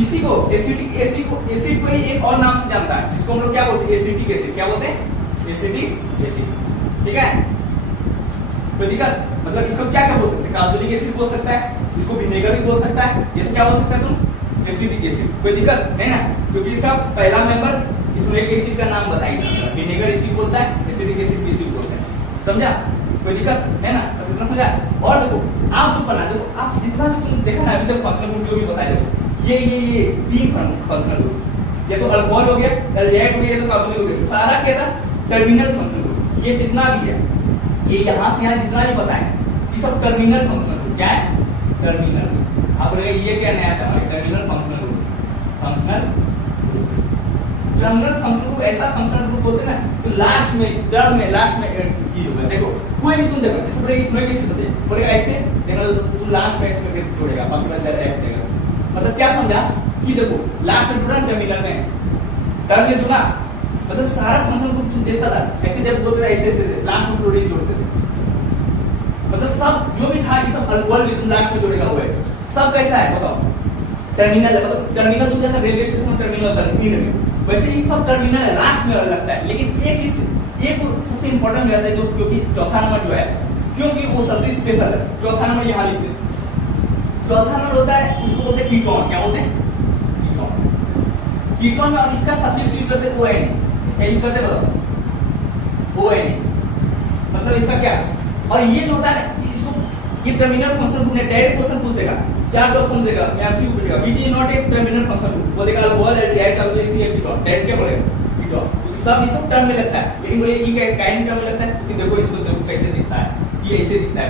इसी को एसिटिक एसिड को ही एक और नाम से जानता है, जिसको हम लोग क्या बोलते हैं एसिटिक एसिड, क्या बोलते हैं एसिटिक एसिड, ठीक है। कोई दिक्कत, मतलब इसको क्या क्या बोल सकते हैं, कार्बोनिक एसिड बोल सकता है, इसको विनेगर भी बोल सकता है, ये तो क्या बोल सकता है तुम एसिटिक एसिड, कोई दिक्कत नहीं ना, क्योंकि इसका पहला मेंबर इथेनोइक एसिड का नाम बताएंगे, विनेगर एसिड बोलता है, एसिटिक एसिड भी एसिड बोलता है, समझा। कोई दिक्कत है ना, तो इतना समझा। और देखो आप जो बना, देखो आप जितना भी तुम देखा ना अभी तक फंक्शनल ग्रुप जो भी बताए, देखो ये 3 फंक्शनल ग्रुप, ये तो अल्कोहल हो गया, एल्डिहाइड हो गया, ये तो कार्बोनिक हो गया, सारा क्या था टर्मिनल फंक्शनल ग्रुप। ये जितना भी है, ये यहाँ से यहाँ जितना भी बताएं, ये सब टर्मिनल फंक्शनल ग्रुप, क्या है टर्मिनल। आप बोलेगा ये क्या नया था, terminal functional group, terminal functional group ऐसा फंक्शनल ग्रुप होते हैं ना जो लास्ट में टर्म में लास्ट में की होगा। देखो कोई भी तुम देखो, जैसे बोलेगा इथेनोइक एसिड बोलेगा ऐसे देखना, तो तुम लास्ट में ऐसे करके जोड़ेगा, बाकी बस ऐसे देगा। मतलब क्या समझा कि देखो लास्ट में जुड़ा टर्मिनल में, टर्म में जुड़ा, मतलब सारा फंक्शनल ग्रुप तुम देखता था ऐसे, जब बोलते थे ऐसे ऐसे लास्ट में क्लोरीन जोड़ते थे, मतलब सब जो भी था ये सब अल्कोहल भी तुम लास्ट में जोड़ेगा हुआ है, सब कैसा है बताओ टर्मिनल है। मतलब टर्मिनल तुम जैसा रेलवे स्टेशन में टर्मिनल होता है में, वैसे ये सब टर्मिनल है, लास्ट में लगता है, लेकिन एक सबसे इंपॉर्टेंट रहता है जो, क्योंकि चौथा नंबर जो है, क्योंकि वो सबसे स्पेशल है, चौथा नंबर यहाँ लिखते हैं। चौथा नंबर होता है उसको बोलते हैं कीटोन, क्या बोलते हैं कीटोन में, और इसका सफिक्स यूज करते हैं ONA, क्या यूज करते हैं बताओ ONA, मतलब इसका क्या। और ये जो होता है इसको ये टर्मिनल फंक्शनल ग्रुप ने डायरेक्ट क्वेश्चन पूछ देगा, 4 ऑप्शन देगा, एमसीक्यू पूछेगा which is not a terminal functional group, बोलेगा अल्कोहल एल्डिहाइड का बोलेगा ये कीटोन, डायरेक्ट क्या बोलेगा कीटोन, सब ये सब टर्म में लगता है, लेकिन बोले ये क्या काइन टर्म में लगता है, क्योंकि देखो इसको देखो कैसे दिखता है, ये ऐसे दिखता है,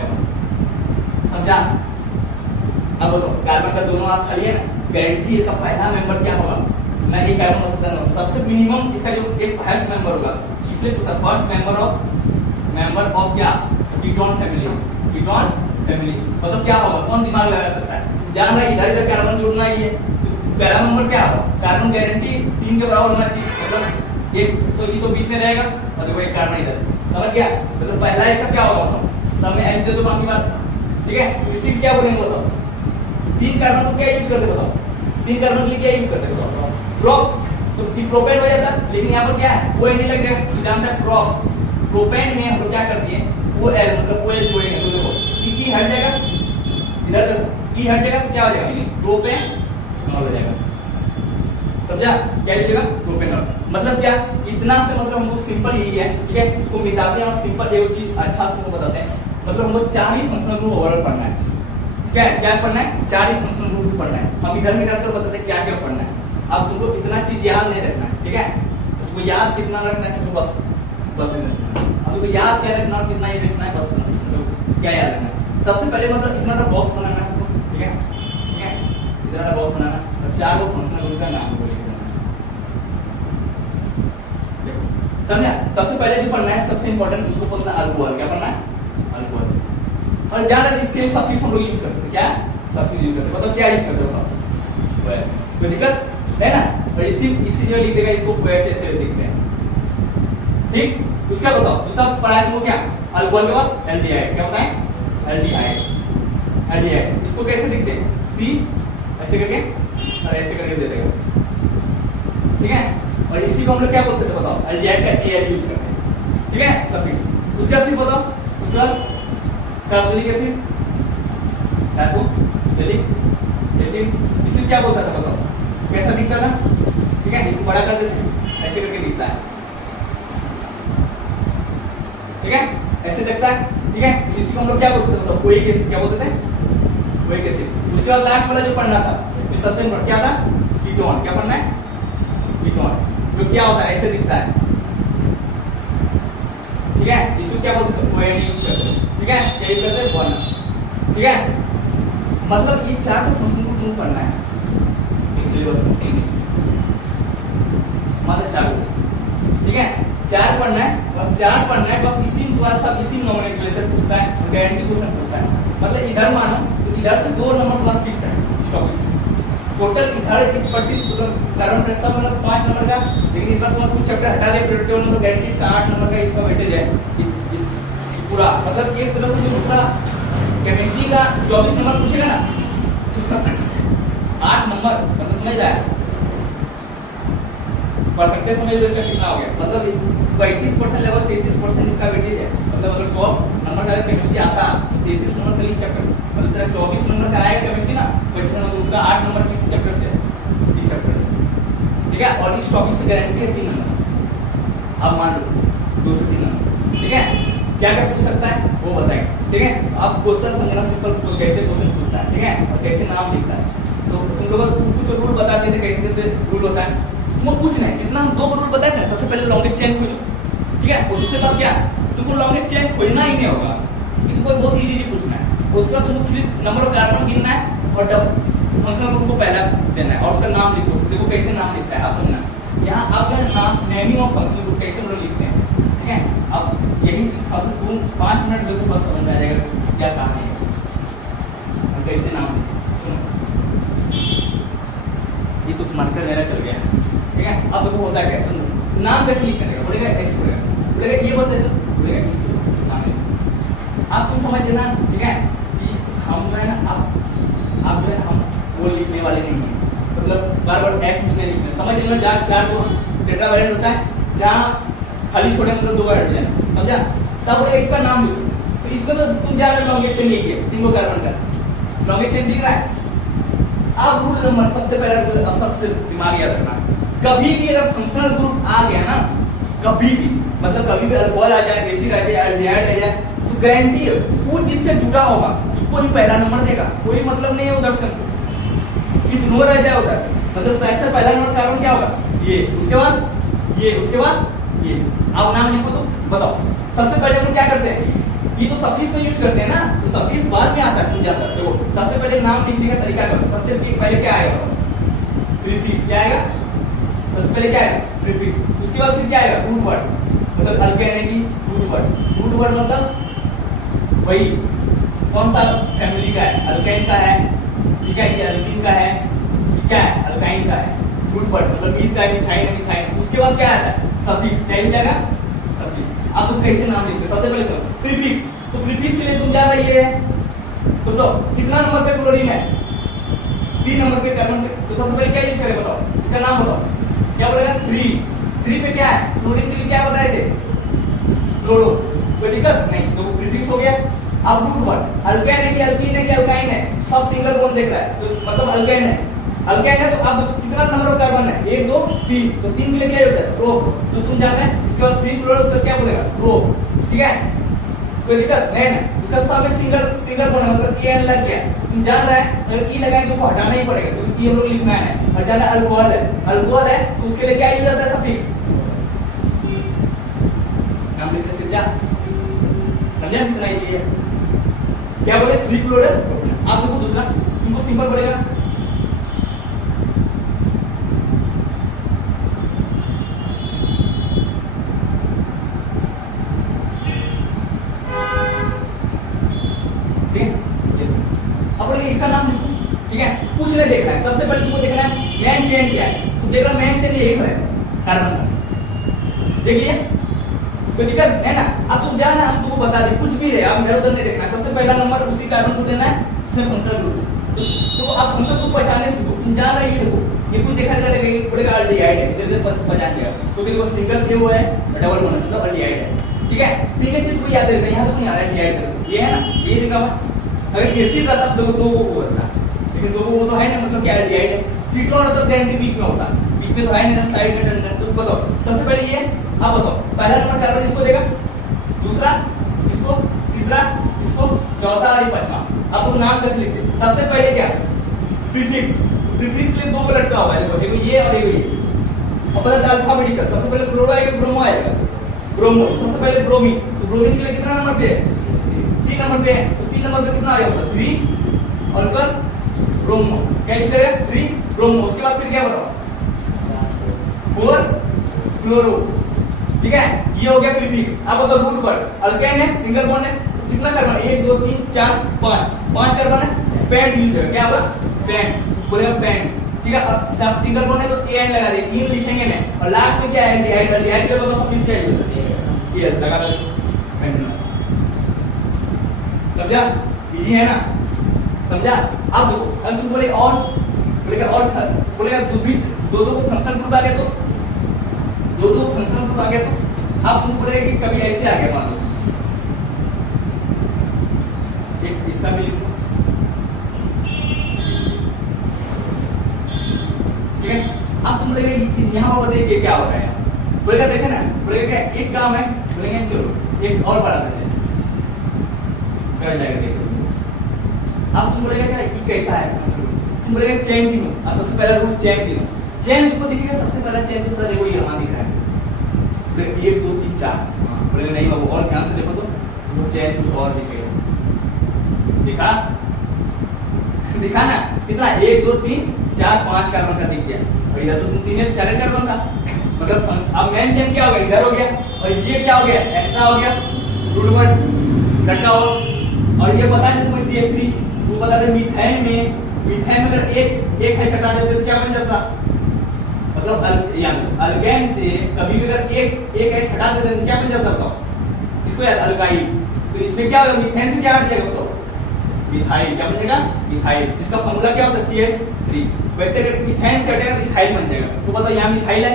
समझा। अब बताओ कार्बन का दोनों आप खाली है ना, गारंटी इसका पहला मेंबर क्या होगा ना, ये कार्बन हो सकता है सबसे मिनिमम इसका जो एक फर्स्ट मेंबर होगा, इसलिए फर्स्ट मेंबर ऑफ क्या कीटोन फैमिली, कीटोन फैमिली मतलब क्या होगा, कौन दिमाग लगा सकता है, जान रहा है इधर इधर कार्बन जोड़ना ही है, तो पहला नंबर क्या होगा कार्बन गारंटी 3 के बराबर होना चाहिए, मतलब एक तो ये तो बीच में रहेगा और देखो एक कार्बन इधर, समझ गया। मतलब पहला इसका क्या होगा सब में एच दे दो बाकी बात, ठीक है। तो इसी क्या बोलेंगे बताओ, 3 कार्बन को क्या यूज करते बताओ, 3 कार्बन के लिए क्या यूज करते बताओ प्रोप, तो प्रोपेन हो जाता, लेकिन यहाँ पर क्या है वो नहीं लग जाएगा, तो जानता है प्रोप, प्रोपेन में हम लोग क्या करते हैं वो एल मतलब वो एल जोड़ेंगे, तो देखो ई हट जाएगा, इधर देखो ई हट जाएगा तो क्या हो जाएगा प्रोपेनॉल हो जाएगा, समझा क्या हो जाएगा प्रोपेनॉल। मतलब क्या इतना से मतलब हमको सिंपल यही है, ठीक है। इसको मिटाते हैं और सिंपल एक चीज अच्छा से बताते हैं, मतलब हमको 4 ही फंक्शनल ग्रुप ओवरऑल पढ़ना है, क्या क्या पढ़ना है 4 ही फंक्शनल ग्रुप पढ़ना है। हम इधर मिटाते और बताते हैं क्या क्या पढ़ना है, अब तुमको इतना चीज याद नहीं रखना है, ठीक है। तुमको याद कितना रखना है तो बस अब तुमको याद क्या रखना और कितना ही रखना है बस, क्या याद रखना है। सबसे पहले मतलब इतना सा बॉक्स बनाना है, ठीक है ठीक है, इतना सा बॉक्स बनाना और 4 को फंक्शनल ग्रुप का नाम बोलेंगे, समझा। सबसे पहले जो पढ़ना है सबसे इंपॉर्टेंट उसको बोलते हैं अल्कोहल, क्या पढ़ना है अल्कोहल। और ज्यादा इसके सफिक्स हम लोग यूज करते हैं, क्या सफिक्स यूज करते हैं, मतलब क्या यूज करते हो कोई दिक्कत है ना। और इसी जो लिख देगा इसको OH ऐसे लिखते हैं, ठीक। उसका बताओ दूसरा पढ़ा है तुमको क्या अल्कोहल के बाद एल्डिहाइड, क्या बताएं एल्डिहाइड, एल्डिहाइड इसको कैसे लिखते हैं C ऐसे करके और ऐसे करके दे देगा, ठीक है। और इसी को हम लोग क्या बोलते थे बताओ, एल्डिहाइड का एल यूज करते हैं, ठीक है सफिक्स। उसके बाद फिर बताओ, उसके बाद कार्बोनिक एसिड, कार्बोनिक एसिड, इसे क्या बोलता था बताओ, कैसा दिखता था, ठीक है इसको बड़ा कर देते ऐसे करके दिखता है, ठीक है ऐसे दिखता है, ठीक है इसी को हम लोग क्या बोलते थे बताओ, कोइक एसिड, क्या बोलते थे कोइक एसिड। उसके बाद लास्ट वाला जो पढ़ना था जो सबसे इम्पोर्टेंट क्या था, कीटोन, क्या पढ़ना है कीटोन, जो क्या होता है ऐसे दिखता है, ठीक है इसको क्या बोलते हैं ONA यूज करते हैं, ठीक है क्या यूज करते हैं वन, ठीक है मतलब ये चार को फंक्शन को तुम पढ़ना है सिलेबस में, मतलब चार, ठीक है चार पढ़ना है, बस चार पढ़ना है, बस इसी द्वारा सब इसी नोमेनक्लेचर पूछता है और गारंटी क्वेश्चन पूछता है, मतलब इधर मानो तो इधर से 2 नंबर तुम्हारा फिक्स है इस टॉपिक से, टोटल इधर इस पर्टिकुलर कार्बन पर सब मतलब 5 नंबर का, लेकिन इस बार तुम्हारा कुछ चैप्टर हटा दे प्रोडक्टिव में तो गारंटी इसका 8 नंबर का इसका वेटेज है, इस पूरा मतलब एक तरह से जो पूरा केमिस्ट्री का 24 नंबर पूछेगा ना 8 नंबर मतलब समझ रहा है परसेंटेज समझ लो इसका कितना हो गया, मतलब 35% लेवल 33% इसका वेटेज है, मतलब अगर 100 नंबर का केमिस्ट्री आता तो 33 नंबर का इस चैप्टर, मतलब तेरा 24 नंबर का आएगा केमिस्ट्री ना 25 नंबर, तो उसका 8 नंबर किस चैप्टर से है इस चैप्टर से, ठीक है और इस टॉपिक से गारंटी है 3 नंबर, अब मान लो 2 से 3 नंबर, ठीक है क्या क्या पूछ सकता है वो बताएंगे, ठीक है अब क्वेश्चन समझना सिंपल, तो कैसे क्वेश्चन पूछता है, ठीक है और कैसे नाम लिखता है, तो तुम लोगों को तो रूल बता दिए थे कैसे कैसे रूल होता है, तुमको पूछना है जितना हम 2 रूल बताए थे, सबसे पहले लॉन्गेस्ट चेन खोजो, ठीक है और दूसरे बात क्या तुमको लॉन्गेस्ट चेन खोजना ही नहीं होगा, तुमको बहुत इजीली पूछना है, उसके बाद तुमको फिर नंबर ऑफ कार्बन गिनना है और फंक्शनल ग्रुप को पहला देना है और उसका नाम लिखो, देखो कैसे नाम लिखता है आप समझना, यहाँ आप नाम नेमिंग ऑफ फंक्शनल ग्रुप कैसे हम लोग लिखते हैं, ठीक है अब यही खासकर तुम 5 मिनट जो बस समझ में आ जाएगा क्या काम है और कैसे नाम लिखते, सुनो ये तो मार्कर मेरा चल गया, ठीक है अब देखो होता है क्या, समझो नाम कैसे लिख करेगा, बोलेगा ऐसे बोलेगा ये बता दो, बोलेगा इसको नाम लिख, आप तुम समझ लेना, ठीक है कि हम जो है ना आप जो है हम वो लिखने वाले नहीं है, मतलब बार बार एक्स उसने लिखना, समझ लेना जहाँ 4 को टेट्रावैलेंट होता है जहाँ खाली छोड़े मतलब 2 का हट जाए, समझा, तब बोलेगा इसका नाम लिखो, तो इसमें तो तुम जा रहे हो लॉन्गेस्ट चेन यही है 3 कार्बन का लॉन्गेस्ट चेन सीख रहा है। अब रूल नंबर सबसे पहला रूल, अब सबसे दिमाग याद रखना, कभी भी अगर फंक्शनल ग्रुप आ गया ना, कभी भी मतलब कभी भी अल्कोहल आ जाए, एसिड आ जाए, एल्डिहाइड आ जाए, तो गारंटी है वो जिससे जुड़ा होगा उसको ही पहला नंबर देगा, कोई मतलब नहीं है उधर से कितनों रह जाए उधर, मतलब सबसे पहला नंबर कार्बन क्या होगा ये, उसके बाद ये, उसके बाद ये, अब नाम लिखो तो बताओ सबसे पहले हम क्या करते हैं, ये तो सफिक्स में यूज करते हैं ना, तो सफिक्स बाद में आता है, तुम जानते हो देखो सबसे पहले नाम लिखने का तरीका करो, सबसे पहले क्या आएगा प्रीफिक्स, क्या आएगा सबसे पहले क्या आएगा प्रीफिक्स, उसके बाद फिर क्या आएगा रूट वर्ड, मतलब अल्केन की रूट वर्ड मतलब वही कौन सा फैमिली का है, अल्केन का है, ठीक है ये अल्कीन का है, क्या है अल्काइन का है, रूट वर्ड मतलब मीथ का है, मिथाइन है, मिथाइन, उसके बाद क्या आता है सफिक्स, क्या हो जाएगा सफिक्स। अब तुम कैसे नाम लिखते सबसे पहले समझो प्रीफिक्स, तो प्रीफिक्स के लिए तुम जा रही है तो कितना नंबर पे क्लोरीन है 3 नंबर पे कार्बन पे, तो सबसे पहले क्या यूज करें बताओ, इसका नाम बताओ क्या बोलेगा 3 पे क्या है क्लोरीन के लिए क्या बताए थे क्लोरो, कोई दिक्कत नहीं, तो प्रीफिक्स हो गया। अब रूट वर्ड अल्केन है कि अल्कीन है कि अल्काइन है, सब सिंगल बॉन्ड देख रहा है तो मतलब अल्केन है, अल्केन है तो अब कितना नंबर ऑफ कार्बन है 1 2 3, तो 3 के लिए क्या होता है प्रो, तो तुम जानते हैं इसके बाद 3 क्लोरो उसका क्या बोलेगा प्रो, ठीक है कोई दिक्कत नहीं है, उसका सब में सिंगल बॉन्ड है मतलब एन लग गया, तुम जान रहा है अगर ई लगाए तो उसको हटाना ही पड़ेगा, तो ई हम लोग लिखना है, और जाना अल्कोहल है तो उसके लिए क्या यूज होता है सफिक्स, नाम लिखने से क्या समझा कितना इजी है, क्या बोले 3 क्लोरो, आप देखो दूसरा तुमको सिंपल पड़ेगा इसका नाम लिखो, ठीक है कुछ नहीं देखना है, सबसे पहले तुमको देखना है मेन चेन क्या है, तो देख रहा मेन चेन यही है कार्बन का, देख लिए कोई दिक्कत है ना, अब तुम जाना हम तुमको बता दे कुछ भी है, अब इधर उधर नहीं देखना है, सबसे पहला नंबर उसी कार्बन को देना है जिसमें फंक्शनल ग्रुप, तो आप मतलब तो पहचानने से तुम जान रहे ये देखो ये कुछ देखा लगेगा बोलेगा अल्डिहाइड है धीरे धीरे पहचान गया क्योंकि देखो सिंगल ए हुआ है डबल बॉन्ड मतलब अल्डिहाइड है ठीक है तीन चीज को याद रखना यहां तो नहीं आ रहा है अल्डिहाइड ये है ना ये देखा हुआ अगर एसिड रहता तो दो को होता लेकिन दो वो तो है ना मतलब क्या अल्डिहाइड है कीटोन रहता देन के बीच में होता बीच में तो है नहीं साइड में टर्न तो बताओ सबसे पहले ये आप बताओ पहला नंबर कार्बन इसको देगा दूसरा इसको तीसरा इसको चौथा और पांचवा अब तुम नाम कैसे लिखते सबसे पहले क्या प्रीफिक्स प्रीफिक्स में दो को लटका हुआ है देखो एक ये और एक ये अब पता है अल्फाबेटिकल सबसे पहले क्लोरो आएगा ब्रोमो आएगा ब्रोमो सबसे पहले ब्रोमीन तो ब्रोमीन के लिए कितना नंबर पे है 3 नंबर पे है तो 3 नंबर पे कितना आया होगा 3 और उसका ब्रोमो क्या लिखेगा 3 ब्रोमो उसके बाद फिर क्या बताओ 4 क्लोरो ठीक है ये हो गया प्रीफिक्स अब बताओ रूट वर्ड अल्केन है सिंगल बॉन्ड है तो कितना कार्बन 1 2 3 4 5 कार्बन है पेंट यूज है क्या होगा पेंट बोलेगा पेंट ठीक है अब सब सिंगल बॉन्ड है तो एन लगा दे इन लिखेंगे ना और लास्ट में क्या है एल्डिहाइड एल्डिहाइड के बाद सब इसका यूज है ये लगा दो पेंट समझा इजी है ना समझा अब देखो अब तुम बोले और बोलेगा और बोलेगा दो को फंक्शनल ग्रुप आ गया तो दो फंक्शनल ग्रुप आ गया तो अब तुम बोलेगा कि कभी ऐसे आ गया मान लो एक इसका भी लिखो ठीक है अब तुम बोलेगा यहाँ पर बताइए क्या हो रहा है बोलेगा देखे ना बोलेगा क्या एक काम है बोलेंगे चलो एक और बढ़ा देते हैं कर जाएगा देखो अब तुम बोलेगा क्या ये कैसा है तुम बोलेगा चेन गिनो और सबसे पहला रूल चेन गिनो चेन तुमको दिखेगा सबसे पहला चेन तो सर वो यहाँ दिख रहा है 1 2 3 4 बोलेगा नहीं बाबू और ध्यान से देखो तो वो चेन कुछ और दिखेगा दिखा दिखा ना कितना 1 2 3 4 5 कार्बन का दिख गया और इधर तो तुम 3 4 कार्बन था मतलब अब मेन चेन क्या हो गया इधर हो गया और ये क्या हो गया एक्स्ट्रा हो गया रूट वर्ड लटका हो और ये बता दे तुम्हें CH3 वो बता दे मीथेन में अगर एक है हटा देते तो क्या बन जाता मतलब अल्केन से कभी भी अगर एक है हटा देते तो क्या बन जाता बताओ इसको याद अल्काइल तो इसमें क्या होगा मीथेन से क्या हट जाएगा बताओ मिथाइल क्या बन जाएगा मिथाइल इसका फॉर्मूला क्या होता है CH3 वैसे अगर मीथेन से हटेगा तो मिथाइल बन जाएगा तो बताओ यहाँ मिथाइल है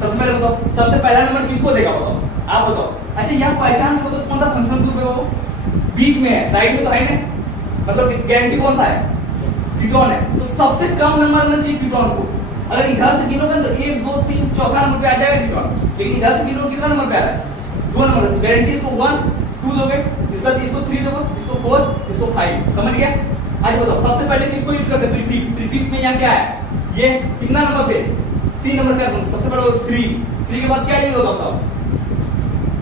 सबसे पहले बताओ सबसे पहला नंबर किसको देगा बताओ आप बताओ अच्छा यहाँ पहचान को तो कौन सा फंक्शनल ग्रुप है वो बीच में है साइड में तो है ना मतलब गारंटी कौन सा है कीटोन है तो सबसे कम नंबर आना चाहिए कीटोन को अगर इधर से गिनोगे तो 1 2 3 चौथा नंबर पे आ जाएगा कीटोन लेकिन इधर से गिनोगे कितना नंबर पे आ रहा है 2 नंबर तो गारंटी इसको 1 2 दोगे इसका इसको 3 दोगे इसको 4 इसको 5 समझ गया आज बताओ सबसे पहले किसको यूज करते हैं प्रीफिक्स में यहाँ क्या है ये कितना नंबर पे 3 नंबर का सबसे पहले 3 के बाद क्या यूज होगा बताओ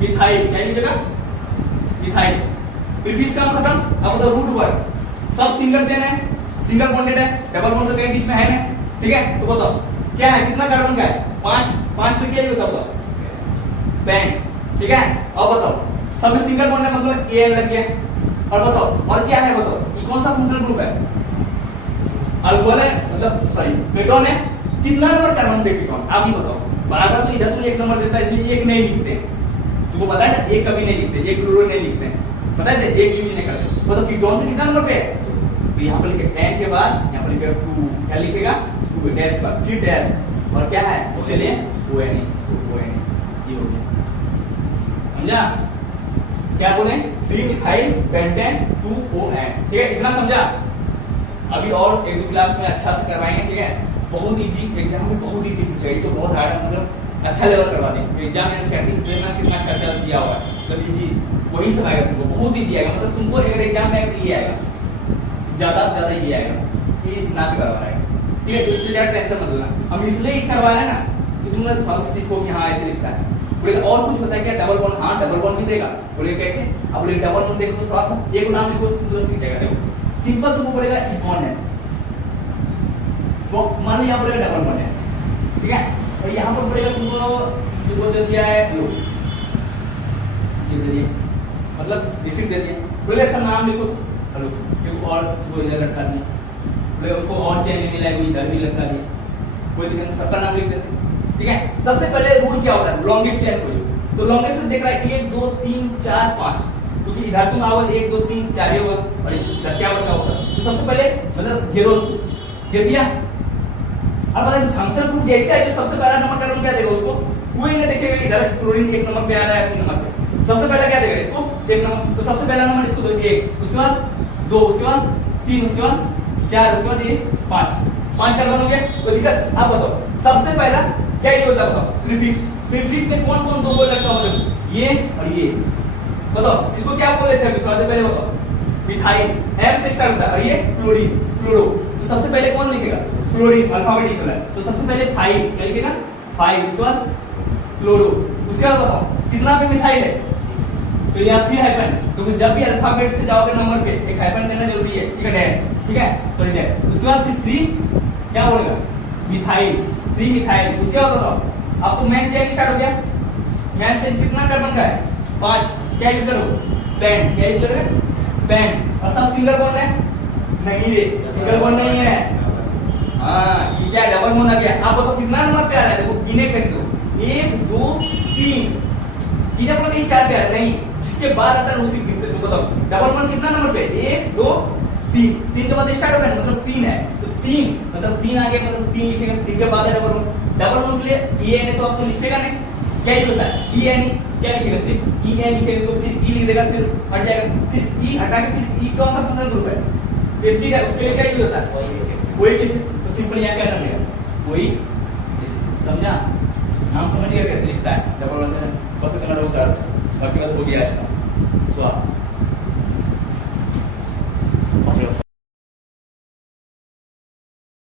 मिथाइल क्या यूज होगा मिथाइल प्रीफिक्स का खत्म अब बताओ रूट वर्ड सब सिंगल चेन है सिंगल बॉन्डेड है डबल बॉन्ड तो कहीं बीच में है ना ठीक है तो बताओ क्या है कितना कार्बन का है 5 तो क्या ही होता बताओ पेंट ठीक है अब बताओ सब में सिंगल बॉन्ड है मतलब एन लग गया और बताओ और क्या है बताओ ये कौन सा फंक्शनल ग्रुप है अल्कोहल है मतलब सॉरी केटोन है कितना नंबर कार्बन पे केटोन आप ही बताओ बराबर तो इधर तुम 1 नंबर देता है इसलिए 1 नहीं लिखते तुमको पता है ना 1 कभी नहीं लिखते 1 क्लोरो नहीं लिखते पता है 1 यूज नहीं करते मतलब कीटोन तो कितना नंबर पे है तो यहाँ पर लिखे n के बाद यहाँ पर लिखेगा 2 क्या लिखेगा 2 डैश के बाद फिर डैश और क्या है उसके लिए ONE ये हो गया समझा क्या बोले 3 मिथाइल पेंटेन 2ON ठीक है इतना समझा अभी और 1-2 क्लास में अच्छा से करवाएंगे ठीक है बहुत इजी एग्जाम में बहुत इजी पूछेगा ये तो बहुत हार्ड है मतलब अच्छा लेवल करवा देंगे एग्जाम में सेटिंग देखना कितना अच्छा दिया हुआ है मतलब इजी वही सब आएगा तुमको बहुत इजी आएगा मतलब तुमको अगर एग्जाम में आएगा तो ये आएगा ज्यादा से ज्यादा ये आएगा ये ना भी करवा रहेगा ठीक है तो इसलिए ज्यादा टेंशन मत लेना हम इसलिए ही करवा रहे हैं ना कि तुम लोग थोड़ा सा सीखो कि हाँ ऐसे लिखता है बोलेगा और कुछ होता है क्या डबल बॉन्ड हाँ डबल बॉन्ड भी देगा बोलेगा कैसे अब बोलेगा डबल बॉन्ड देखो तो थोड़ा सा एक नाम लिखो दूसरा सीख जाएगा देखो सिंपल तुमको बोलेगा इथॉन है वो मान लो यहाँ बोलेगा डबल बॉन्ड है ठीक है और यहाँ पर बोलेगा तुमको दे दिया है लो ये दे दिया मतलब एसिड दे दिया बोलेगा ऐसा नाम लिखो हेलो क्यों और वो इधर लटका दिया बोले उसको और चेन नहीं मिला इधर भी लटका दिया कोई दिक्कत नहीं सबका नाम लिख देते ठीक है सबसे पहले रूल क्या होता है लॉन्गेस्ट चेन को तो लॉन्गेस्ट देख रहा है 1 2 3 4 5 क्योंकि इधर तुम आओगे 1 2 3 4 ही होगा और इधर क्या वर्क होगा। तो सबसे पहले मतलब घेरो उसको, घेर दिया। अब बताइए फंक्शनल ग्रुप जैसे है जो सबसे पहला नंबर का क्या देगा उसको, कोई नहीं देखेगा कि इधर क्लोरीन 1 नंबर पे आ रहा है 3 नंबर पे, सबसे पहले क्या देगा इसको 1 नंबर। तो सबसे पहला नंबर इसको दो 1, उसके बाद 2, उसके बाद 3, उसके बाद 4, उसके बाद ये 5 कार्बन हो गया। तो दिक्कत आप बताओ सबसे पहला क्या ये होता है बताओ, प्रीफिक्स। प्रीफिक्स में कौन कौन दो बोल रखा होगा, ये और ये बताओ, इसको क्या बोल रहे थे अभी थोड़ा देर पहले बताओ, मिथाइल एम से स्टार्ट होता है और ये क्लोरीन क्लोरो। तो सबसे पहले कौन लिखेगा, क्लोरीन अल्फाबेटिकल है, तो सबसे पहले 5 क्या लिखेगा 5, उसके बाद क्लोरो, उसके बाद बताओ कितना पे मिथाइल है, तो यहाँ फिर हाइफन। तो जब भी अल्फाबेट से जाओगे नंबर पे एक हाइफन देना जरूरी है, ठीक है, डैश, ठीक है, सॉरी डैश। उसके बाद फिर 3 क्या बोलेगा मिथाइल, 3 मिथाइल। उसके बाद बताओ अब तो मेन चेन स्टार्ट हो गया, मेन चेन कितना कार्बन का है 5, क्या यूज करो पेन, क्या यूज करोगे पेन। और सब सिंगल बॉन्ड है नहीं रे, सिंगल बॉन्ड नहीं है, हाँ ये क्या डबल बॉन्ड आ गया। आप बताओ कितना नंबर पे आ रहा है, देखो गिने कैसे दो 1 2 3, इधर मतलब नहीं 4 पे आ रहा नहीं, जिसके बाद आता है उसी दिखते। तो बताओ डबल बॉन्ड कितना नंबर पे 1 2 3, 3 के बाद स्टार्ट होगा मतलब 3 है, तो 3 मतलब 3 आ गया मतलब 3 लिखेगा, 3 के बाद है डबल बॉन्ड। डबल बॉन्ड के लिए ई एन तो आप तो लिखेगा नहीं, क्या ही होता है ई एन, क्या लिखेगा सिर्फ ई एन लिखेगा, तो फिर ई लिख देगा, फिर हट जाएगा, फिर ई हटा के फिर ई कौन सा फंक्शनल ग्रुप है एसिड है, उसके लिए क्या यूज होता है कोई किसी। तो सिंपल यहाँ क्या कर देगा कोई, समझा, नाम समझ गया कैसे लिखता है डबल बॉन्ड, बस कलर होता है। बाकी बात हो गया आज का स्वाद।